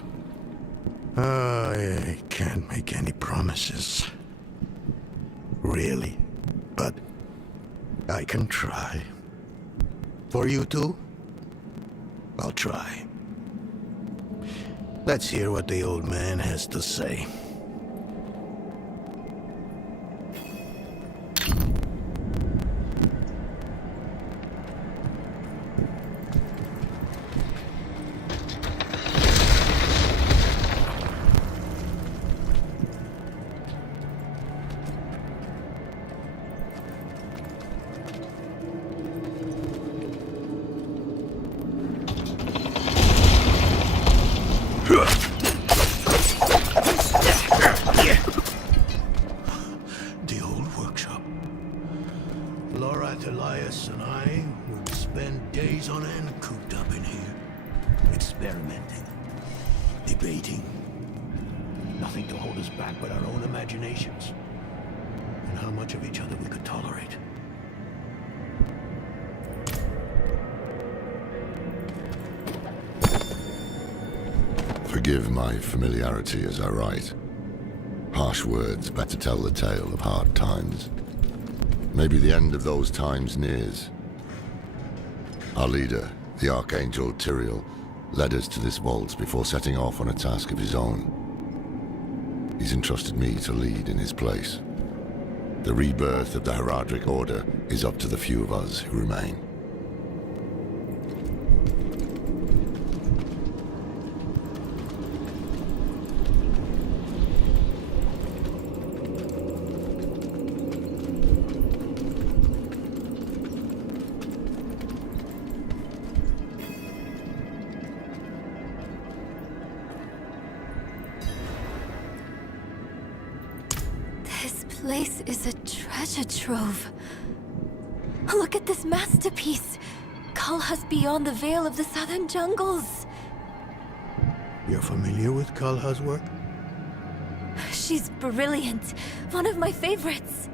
I can't make any promises. Really. But I can try. For you too? I'll try. Let's hear what the old man has to say. The old workshop. Laura, Elias, and I would spend days on end cooped up in here. Experimenting. Debating. Nothing to hold us back but our own imaginations. And how much of each other we could tolerate. Forgive my familiarity as I write. Harsh words better tell the tale of hard times. Maybe the end of those times nears. Our leader, the Archangel Tyrael, led us to this vault before setting off on a task of his own. He's entrusted me to lead in his place. The rebirth of the Heraldric Order is up to the few of us who remain. This place is a treasure trove. Look at this masterpiece. Kalha's beyond the veil of the southern jungles. You're familiar with Kalha's work? She's brilliant. One of my favorites.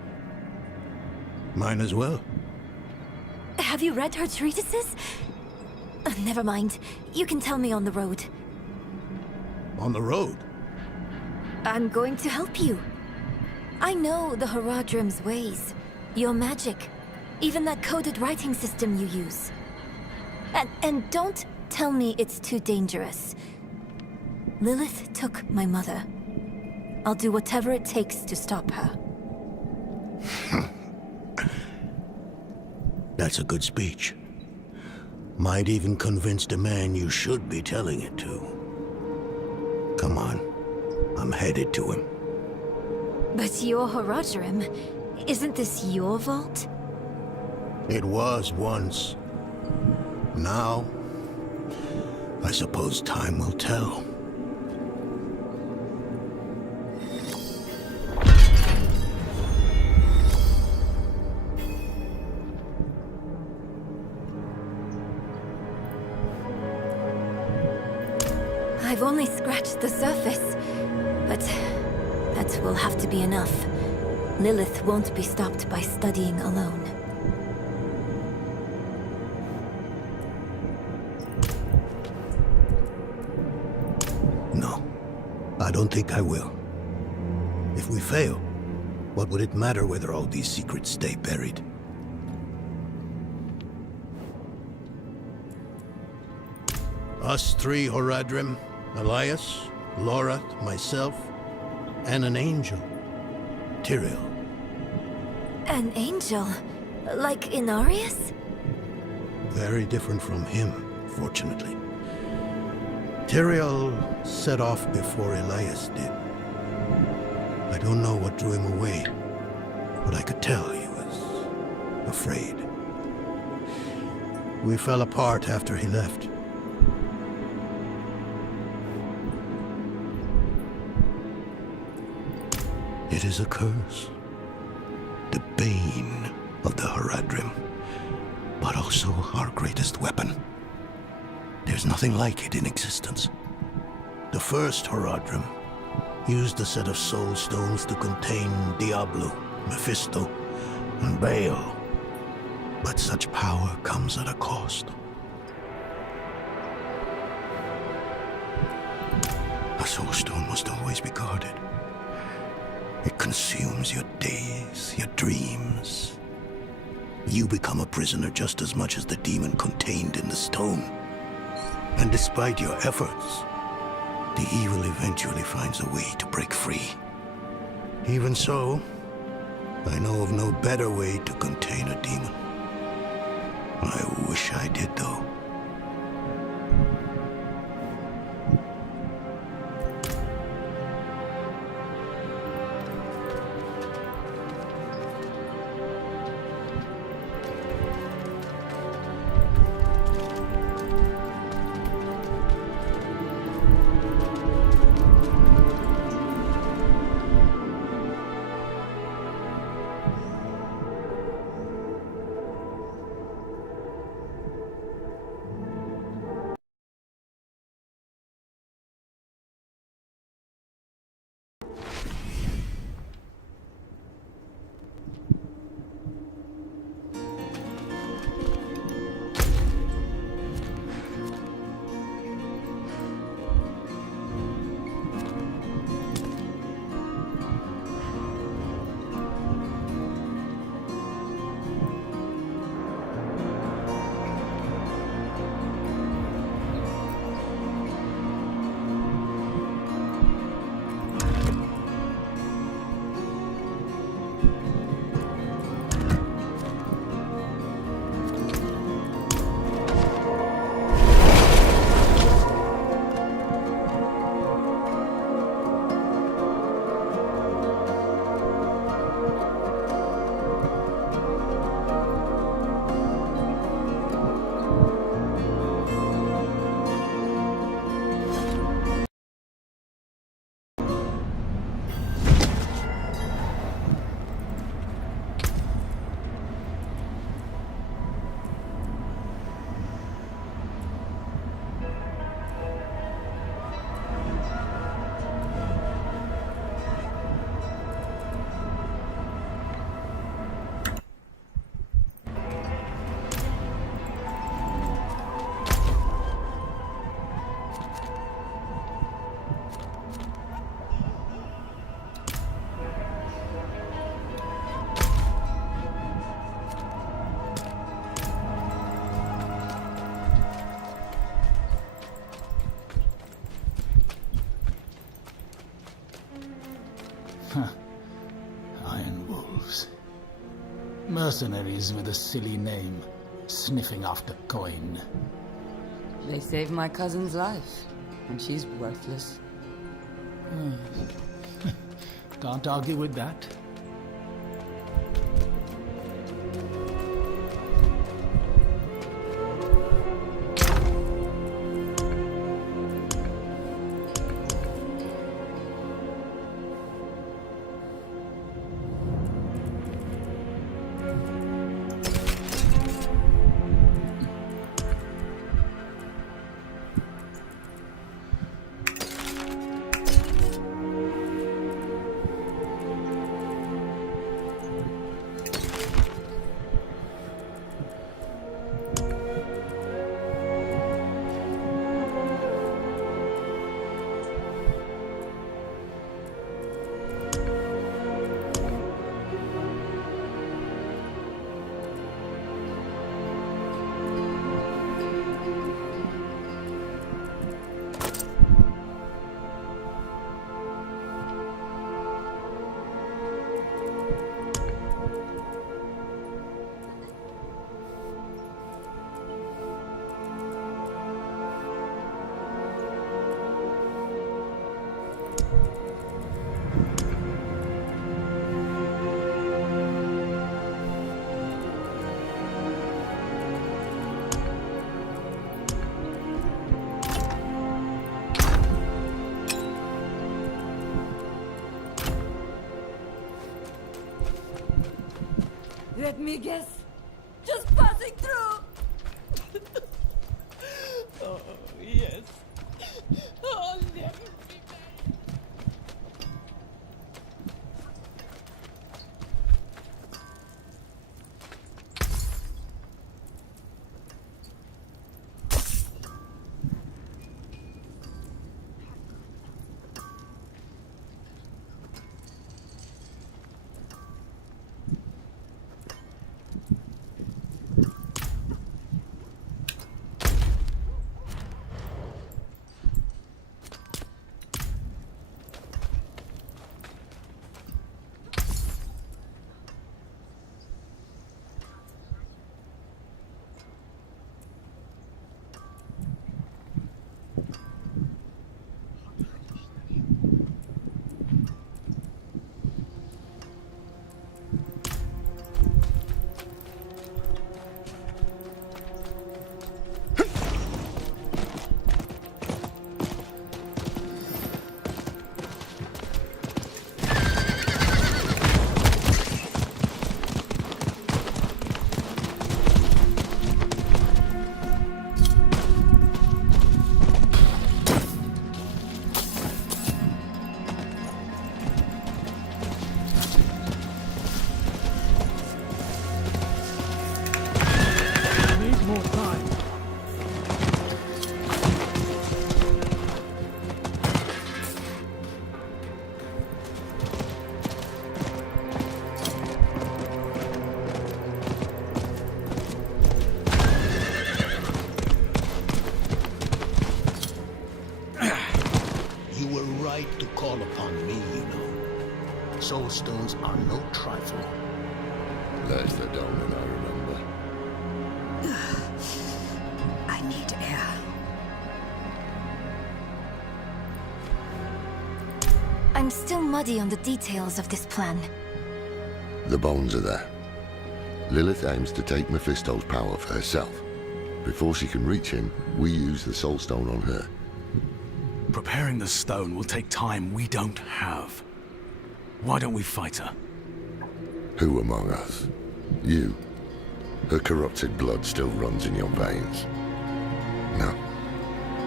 Mine as well. Have you read her treatises? Never mind. You can tell me on the road. On the road? I'm going to help you. I know the Haradrim's ways. Your magic. Even that coded writing system you use. And don't tell me it's too dangerous. Lilith took my mother. I'll do whatever it takes to stop her. That's a good speech. Might even convince the man you should be telling it to. Come on. I'm headed to him. But you're Haradrim. Isn't this your vault? It was once. Now, I suppose time will tell. I've only scratched the surface, but that will have to be enough. Lilith won't be stopped by studying alone. No, I don't think I will. If we fail, What would it matter whether all these secrets stay buried? Us three, Horadrim, Elias, Lorath, myself, and an angel. Tyrael. An angel? Like Inarius? Very different from him, fortunately. Tyrael set off before Elias did. I don't know what drew him away, but I could tell he was afraid. We fell apart after he left. It is a curse. The bane of the Horadrim, but also our greatest weapon. There's nothing like it in existence. The first Horadrim used a set of soul stones to contain Diablo, Mephisto, and Baal. But such power comes at a cost. A soul stone must always be guarded. It consumes your days, your dreams. You become a prisoner just as much as the demon contained in the stone. And despite your efforts, the evil eventually finds a way to break free. Even so, I know of no better way to contain a demon. I wish I did, though. Iron wolves. Mercenaries with a silly name, sniffing after coin. They saved my cousin's life, and she's worthless. Can't argue with that. Let me guess. Just passing through. Oh, yes. Oh, never. To call upon me, you know. Soul stones are no trifle. There's the dolmen I remember. I need air. I'm still muddy on the details of this plan. The bones are there. Lilith aims to take Mephisto's power for herself. Before she can reach him, we use the soul stone on her. Preparing the stone will take time we don't have. Why don't we fight her? Who among us? You. Her corrupted blood still runs in your veins. No.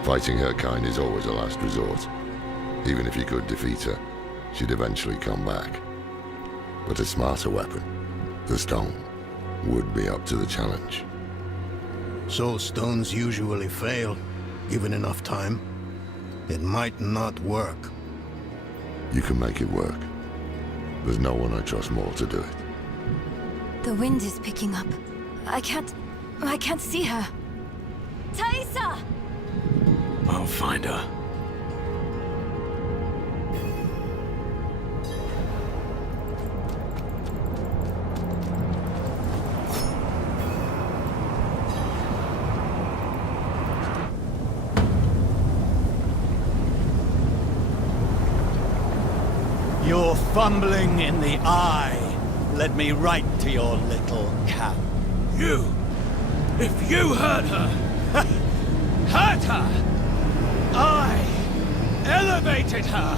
Fighting her kind is always a last resort. Even if you could defeat her, she'd eventually come back. But a smarter weapon, the stone, would be up to the challenge. Soul stones usually fail, given enough time. It might not work. You can make it work. There's no one I trust more to do it. The wind is picking up. I can't see her. Thaisa! I'll find her. You're fumbling in the eye. Let me write to your little cap. You! If you hurt her! Hurt her! I elevated her!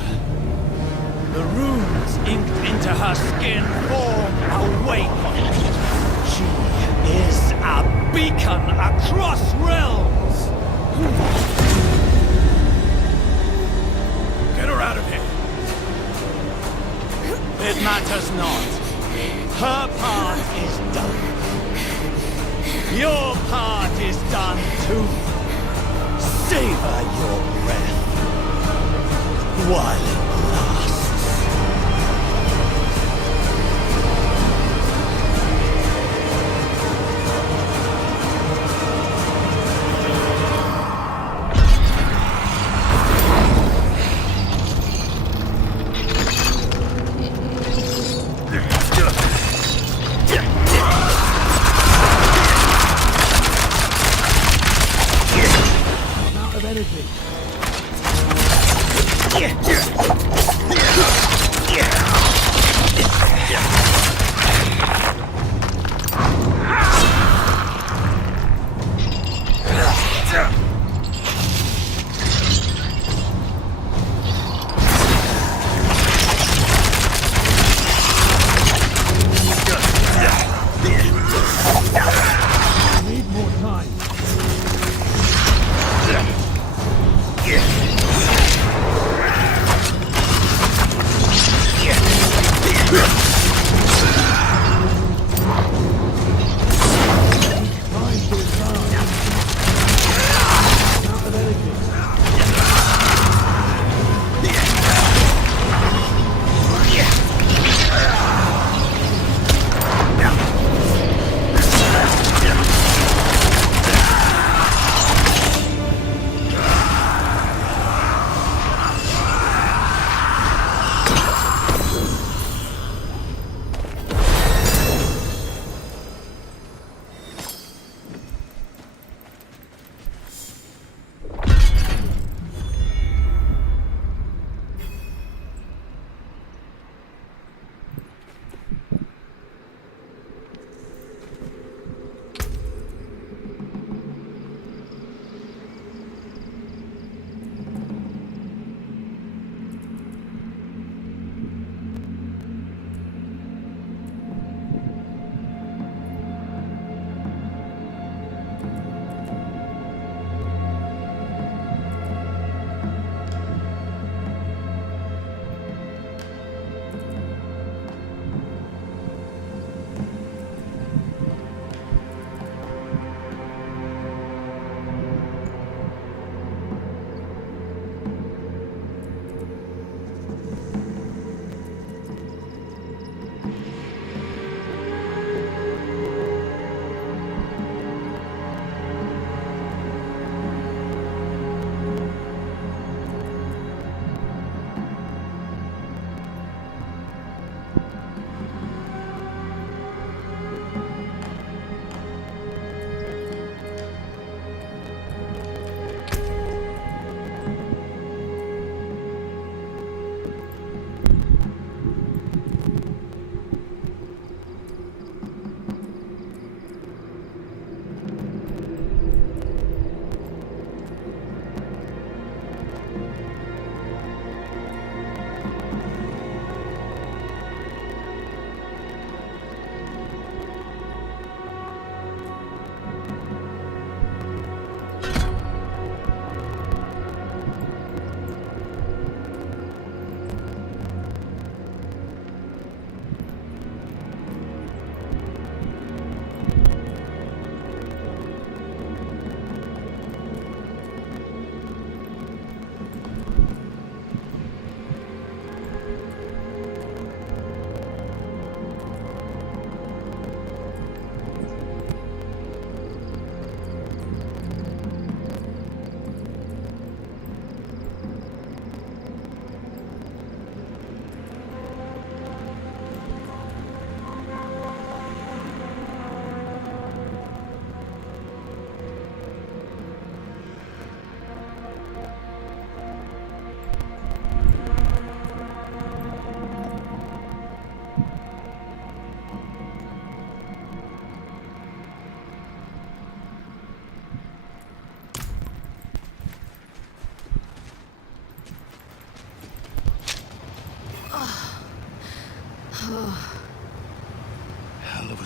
The runes inked into her skin form a waypoint. She is a beacon across realms! Get her out of here! It matters not. Her part is done. Your part is done too. Savor your breath while it lasts.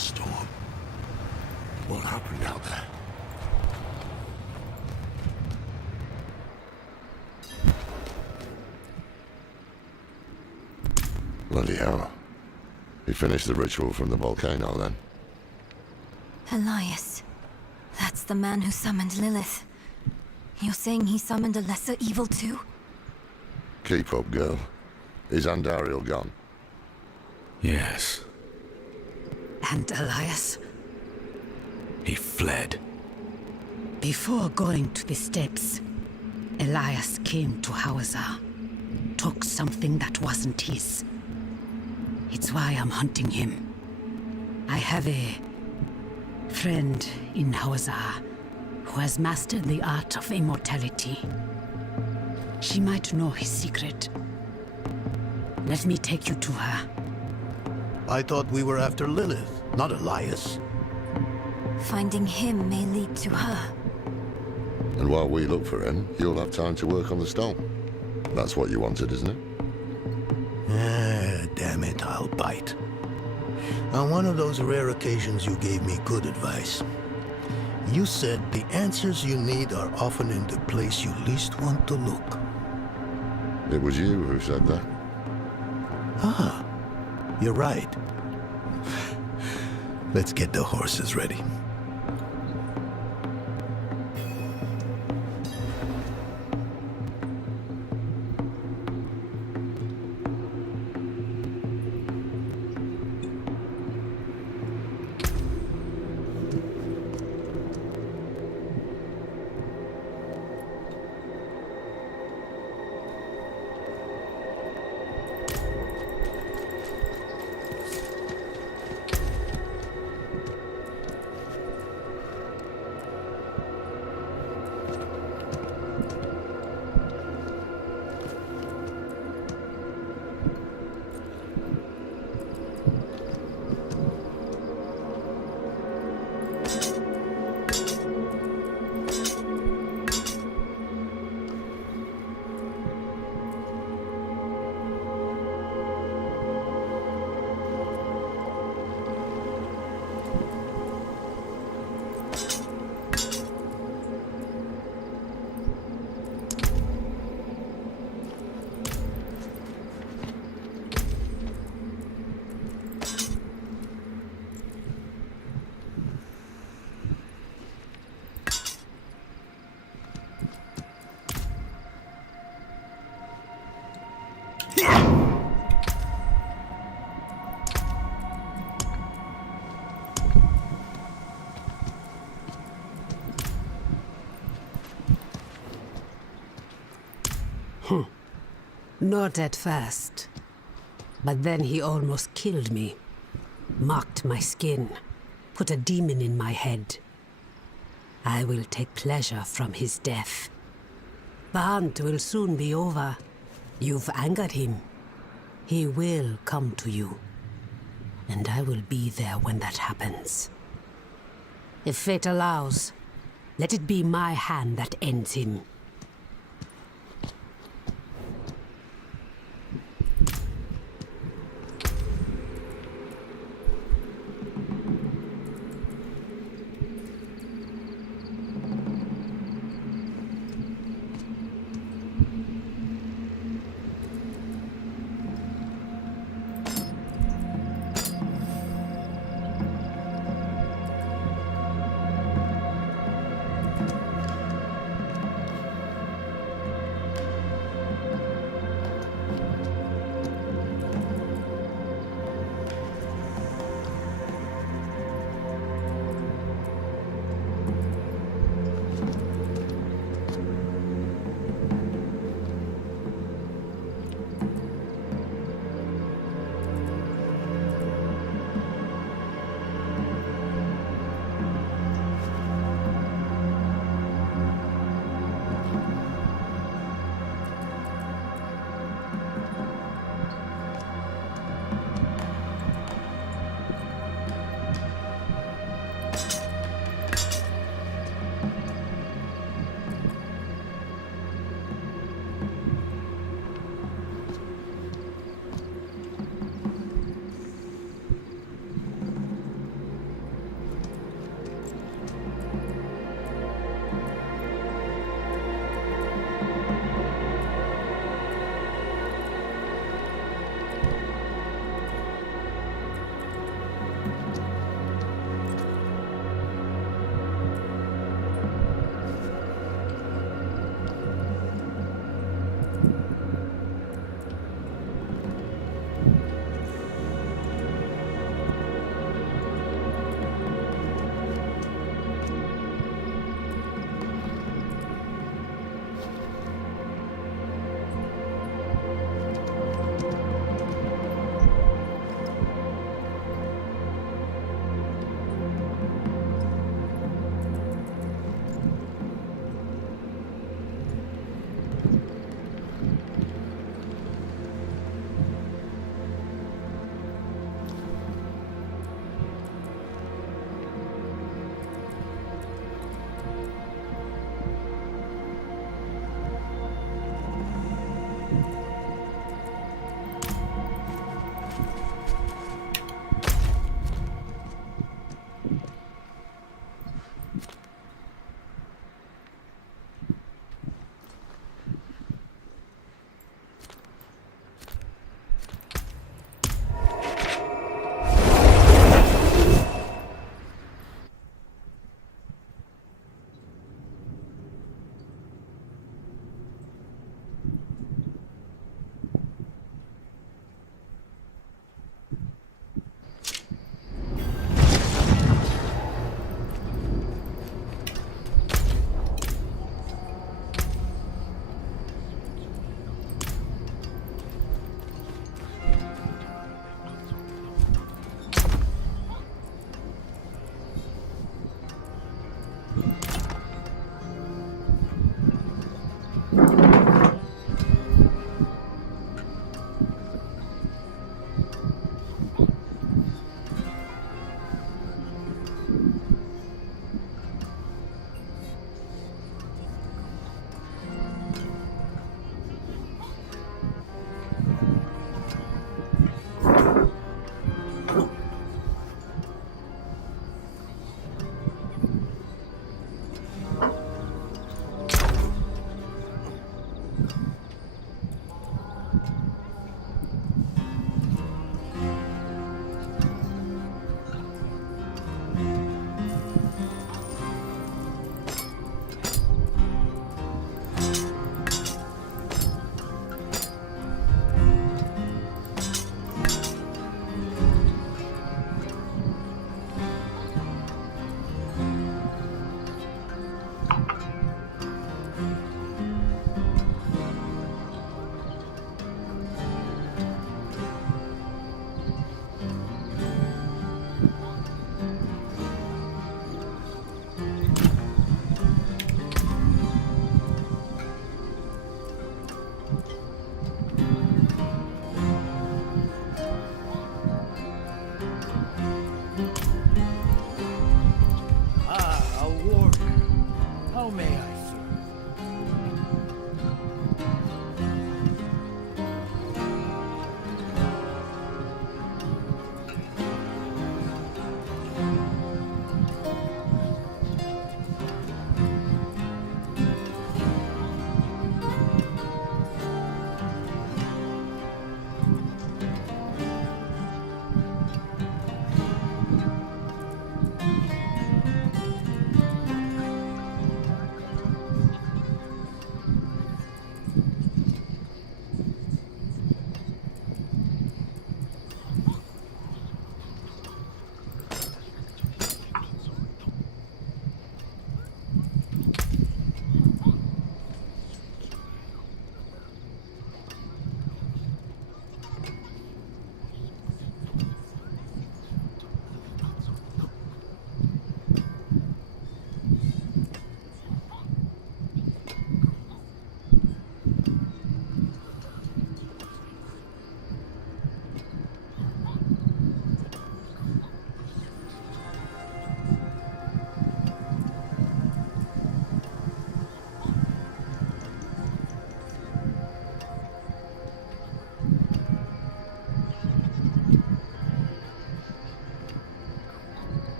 storm. What happened out there? Bloody hell. He finished the ritual from the volcano then. Elias. That's the man who summoned Lilith. You're saying he summoned a lesser evil too? Keep up, girl. Is Andariel gone? Yes. And Elias? He fled. Before going to the steps, Elias came to Hawazar. Took something that wasn't his. It's why I'm hunting him. I have a friend in Hawazar who has mastered the art of immortality. She might know his secret. Let me take you to her. I thought we were after Lilith, not Elias. Finding him may lead to her. And while we look for him, you'll have time to work on the stone. That's what you wanted, isn't it? Damn it, I'll bite. On one of those rare occasions you gave me good advice. You said the answers you need are often in the place you least want to look. It was you who said that. Ah, you're right. Let's get the horses ready. Not at first. But then he almost killed me. Marked my skin. Put a demon in my head. I will take pleasure from his death. The hunt will soon be over. You've angered him. He will come to you. And I will be there when that happens. If fate allows, let it be my hand that ends him.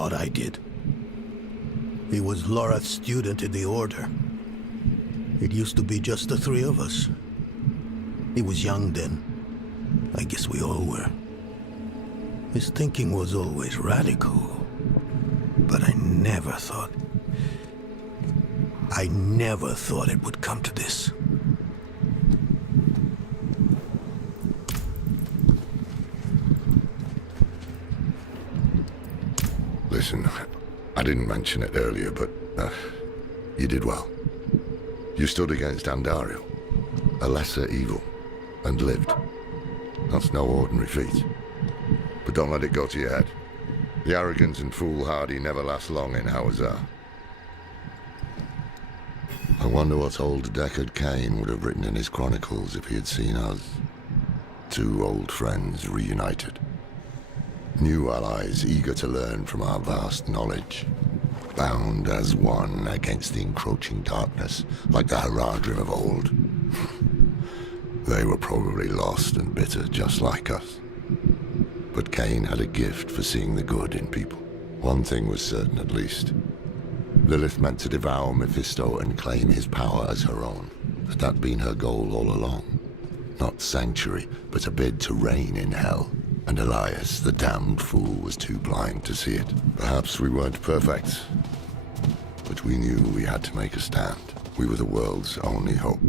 thought I did. He was Lorath's student in the Order. It used to be just the three of us. He was young then. I guess we all were. His thinking was always radical. But I never thought it would come to this. Listen, I didn't mention it earlier, but you did well. You stood against Andariel, a lesser evil, and lived. That's no ordinary feat. But don't let it go to your head. The arrogance and foolhardy never last long in Hawazar. I wonder what old Deckard Cain would have written in his chronicles if he had seen us. Two old friends reunited. New allies eager to learn from our vast knowledge. Bound as one against the encroaching darkness, like the Haradrim of old. They were probably lost and bitter, just like us. But Cain had a gift for seeing the good in people. One thing was certain, at least. Lilith meant to devour Mephisto and claim his power as her own. Had that been her goal all along? Not sanctuary, but a bid to reign in hell. And Elias, the damned fool, was too blind to see it. Perhaps we weren't perfect, but we knew we had to make a stand. We were the world's only hope.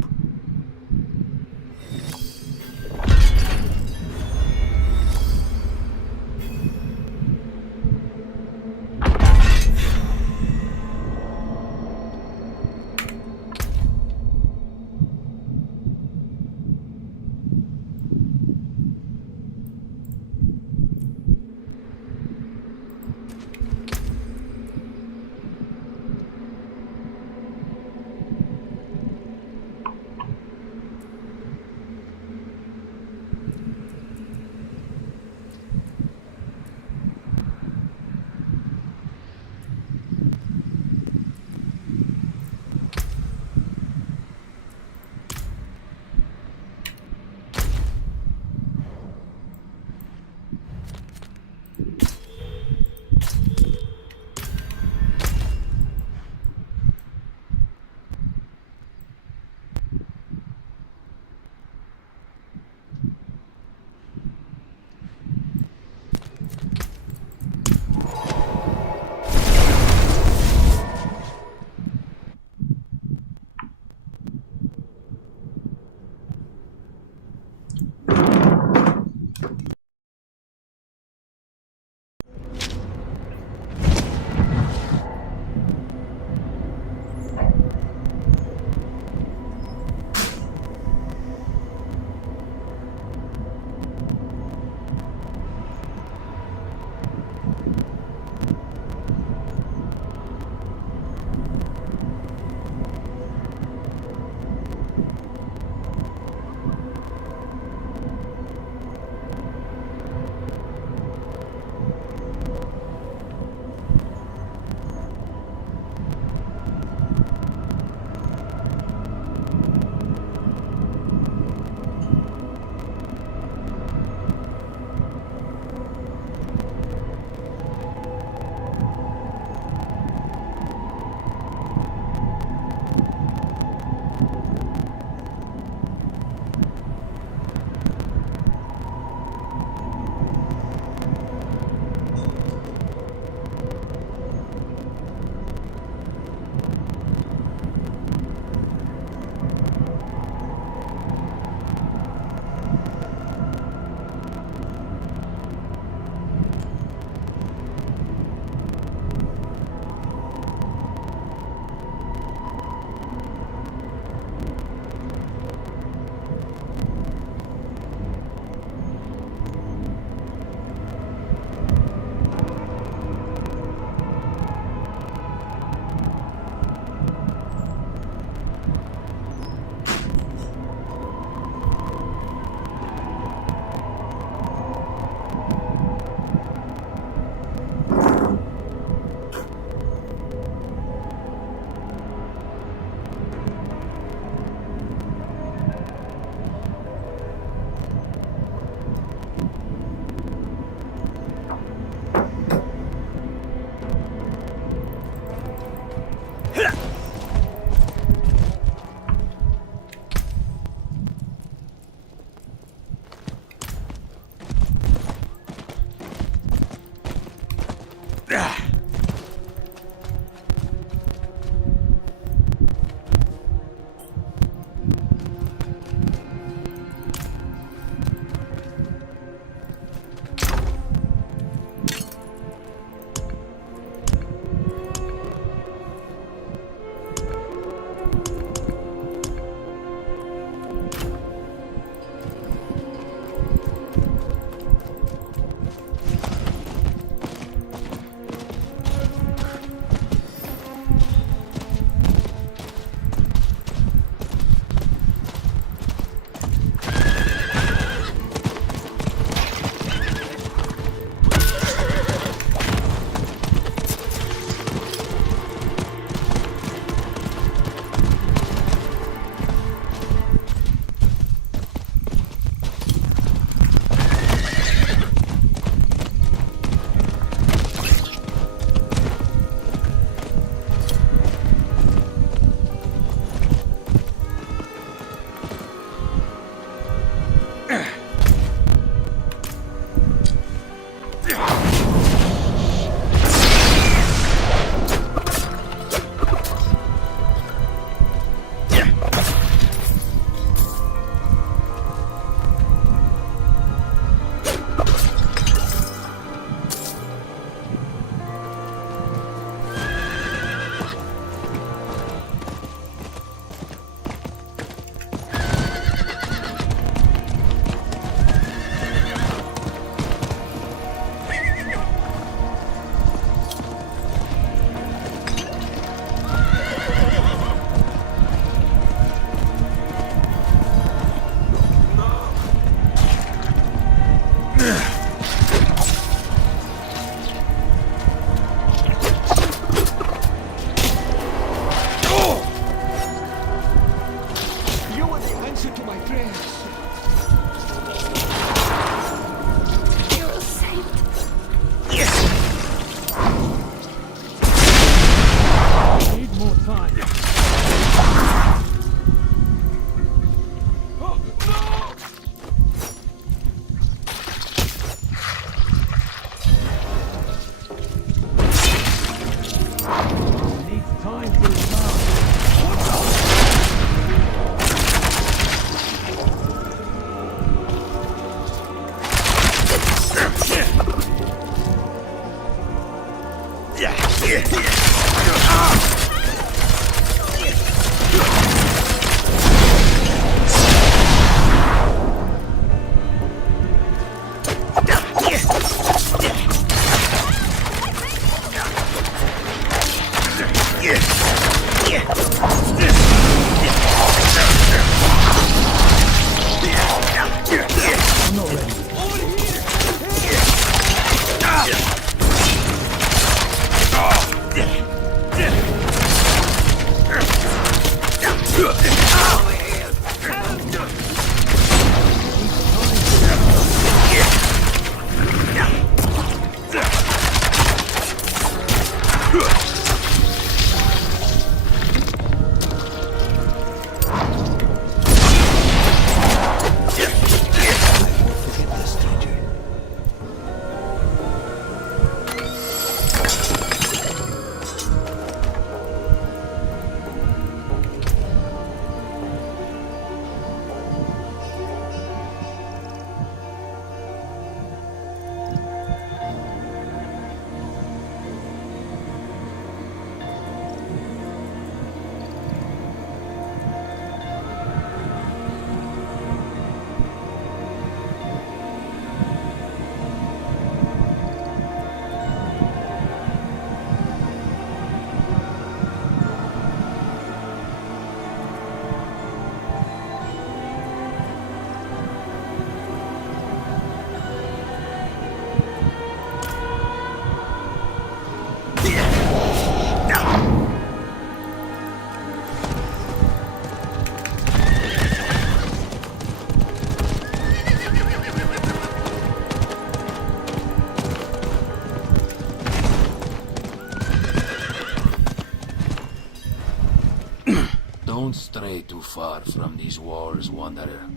Don't stray too far from these walls, Wanderer.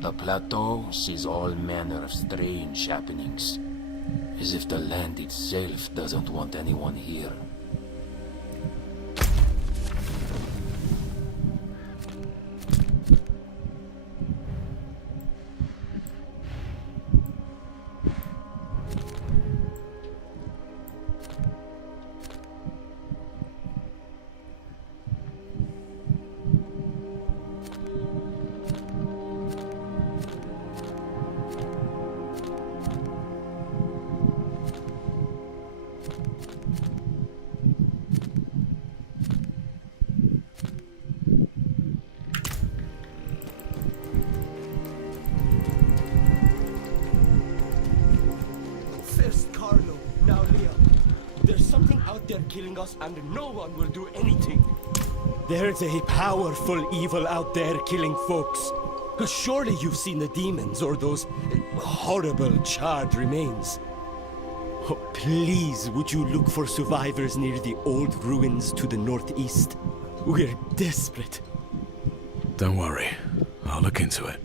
The plateau sees all manner of strange happenings, as if the land itself doesn't want anyone here. First Carlo, now Leo. There's something out there killing us and no one will do anything. There's a powerful evil out there killing folks. Surely you've seen the demons or those horrible charred remains. Oh, please, would you look for survivors near the old ruins to the northeast? We're desperate. Don't worry. I'll look into it.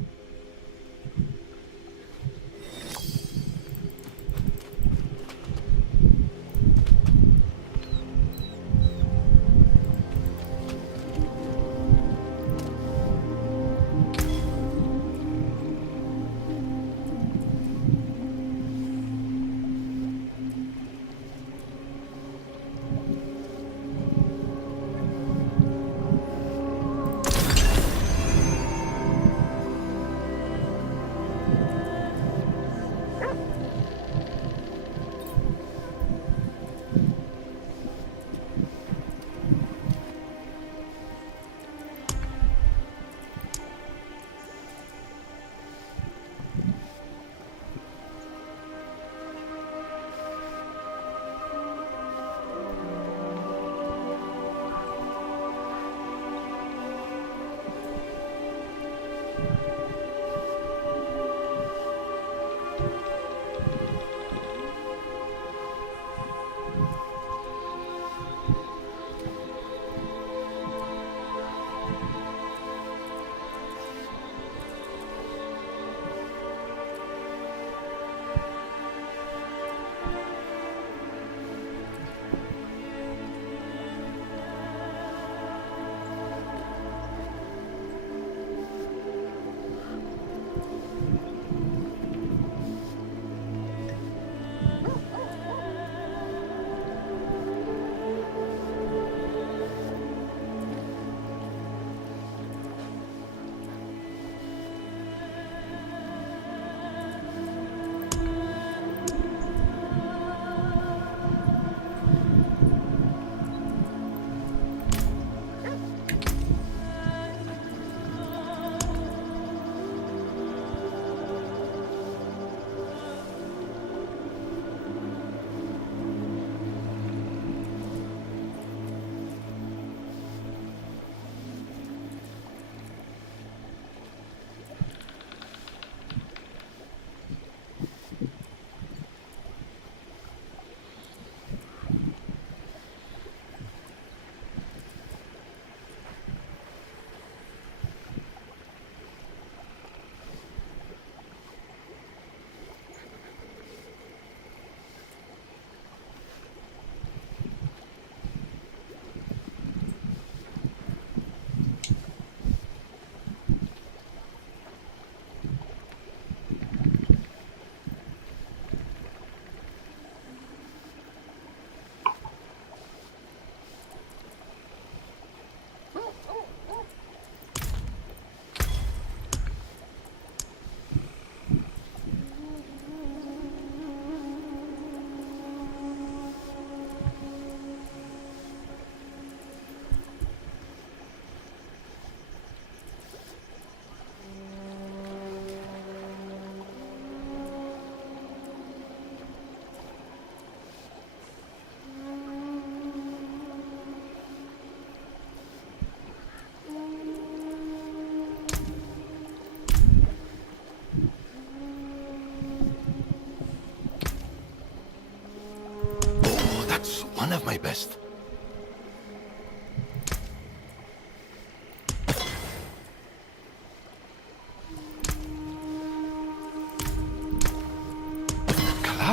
One of my best.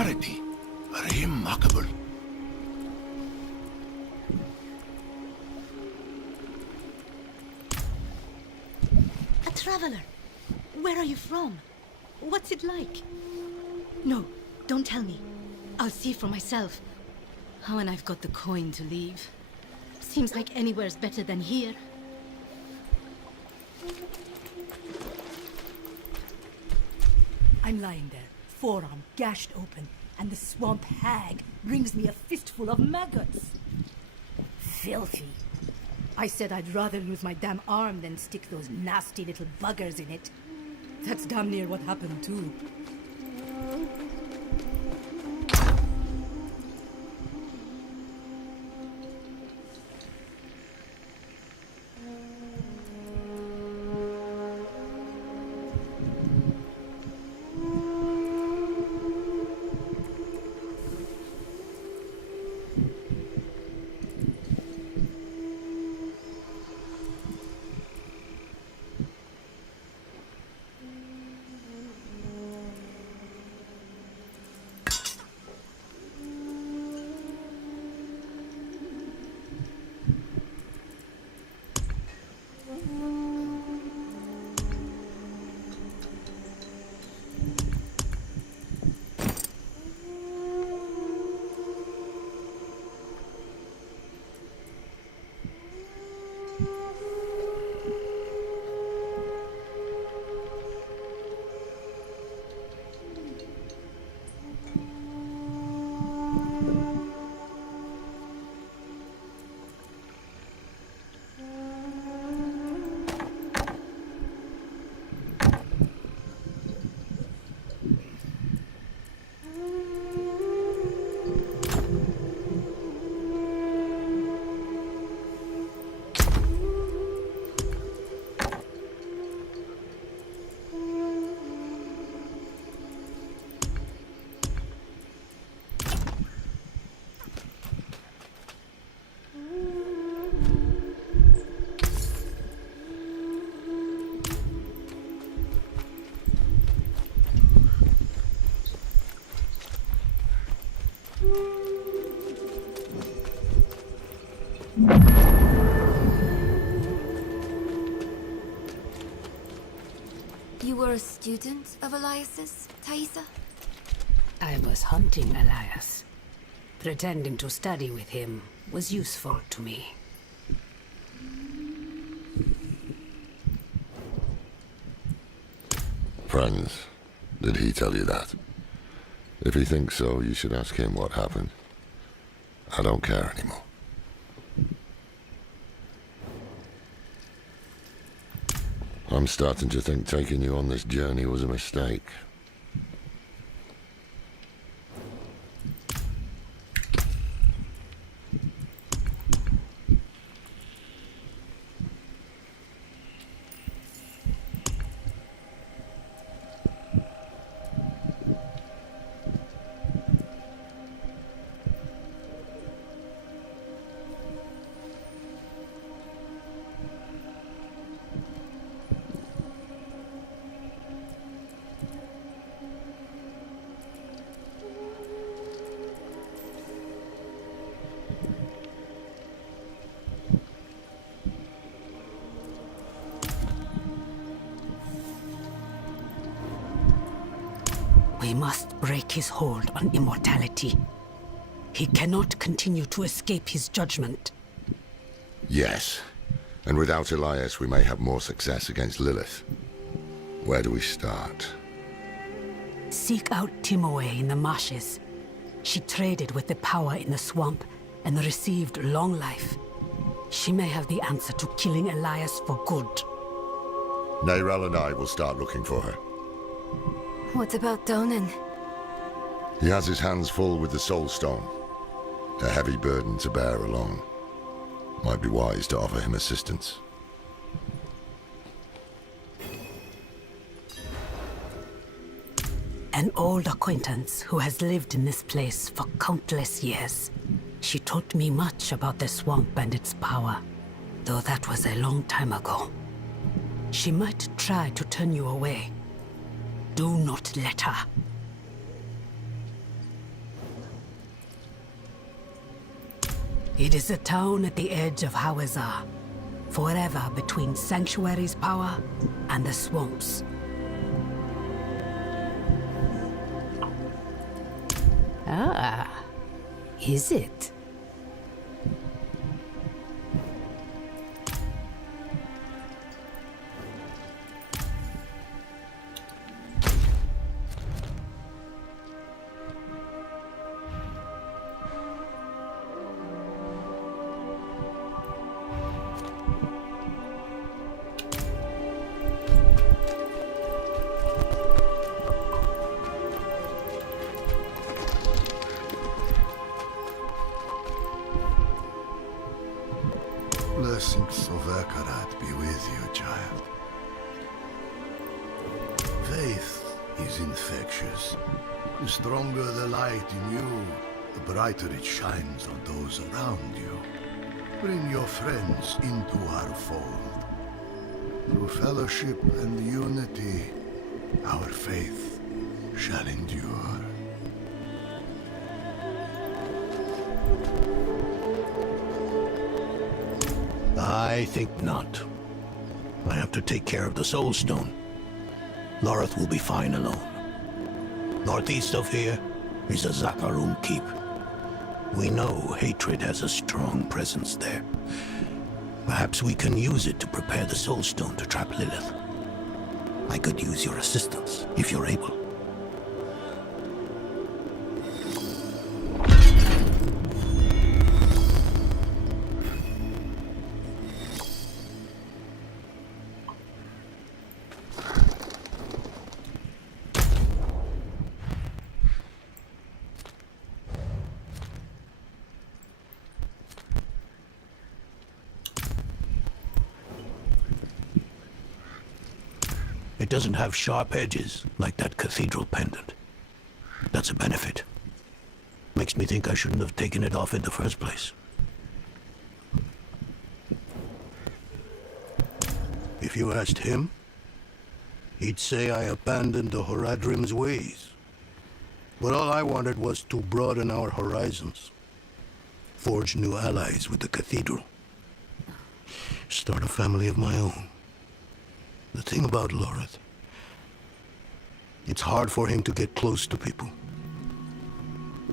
dexterity. Remarkable. A traveler. Where are you from? What's it like? No, don't tell me. I'll see for myself. Oh, and I've got the coin to leave. Seems like anywhere's better than here. I'm lying there, forearm gashed open, and the swamp hag brings me a fistful of maggots. Filthy. I said I'd rather lose my damn arm than stick those nasty little buggers in it. That's damn near what happened too. You were a student of Elias's, Thaisa? I was hunting Elias. Pretending to study with him was useful to me. Friends, did he tell you that? If he thinks so, you should ask him what happened. I don't care anymore. I'm starting to think taking you on this journey was a mistake. We must break his hold on immortality. He cannot continue to escape his judgment. Yes. And without Elias, we may have more success against Lilith. Where do we start? Seek out Timoe in the marshes. She traded with the power in the swamp and received long life. She may have the answer to killing Elias for good. Neyrel and I will start looking for her. What about Donan? He has his hands full with the Soul Stone. A heavy burden to bear alone. Might be wise to offer him assistance. An old acquaintance who has lived in this place for countless years. She taught me much about the swamp and its power, though that was a long time ago. She might try to turn you away. Do not let her. It is a town at the edge of Hawazar, forever between Sanctuary's power and the swamps. Ah, is it? Blessings of Akarat be with you, child. Faith is infectious. The stronger the light in you, the brighter it shines on those around you. Bring your friends into our fold. Through fellowship and unity, our faith shall endure. I think not. I have to take care of the Soul Stone. Loreth will be fine alone. Northeast of here is the Zakarum Keep. We know hatred has a strong presence there. Perhaps we can use it to prepare the Soul Stone to trap Lilith. I could use your assistance, if you're able. It doesn't have sharp edges like that cathedral pendant. That's a benefit. Makes me think I shouldn't have taken it off in the first place. If you asked him, he'd say I abandoned the Horadrim's ways. But all I wanted was to broaden our horizons. Forge new allies with the cathedral. Start a family of my own. The thing about Loreth, it's hard for him to get close to people.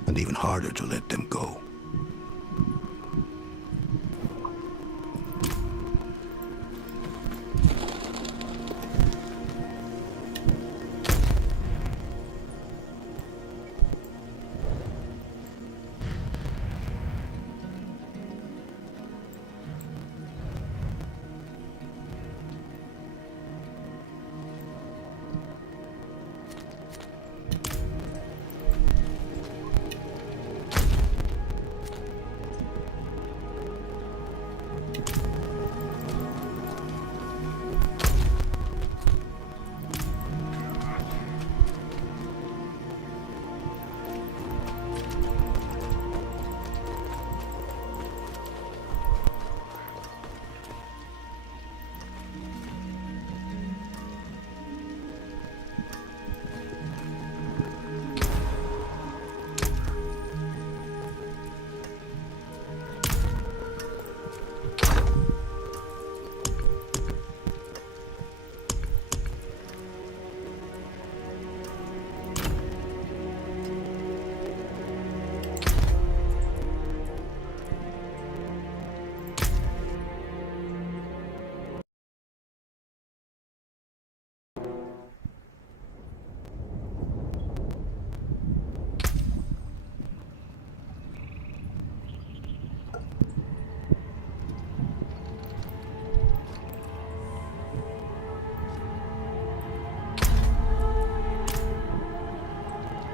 And even harder to let them go.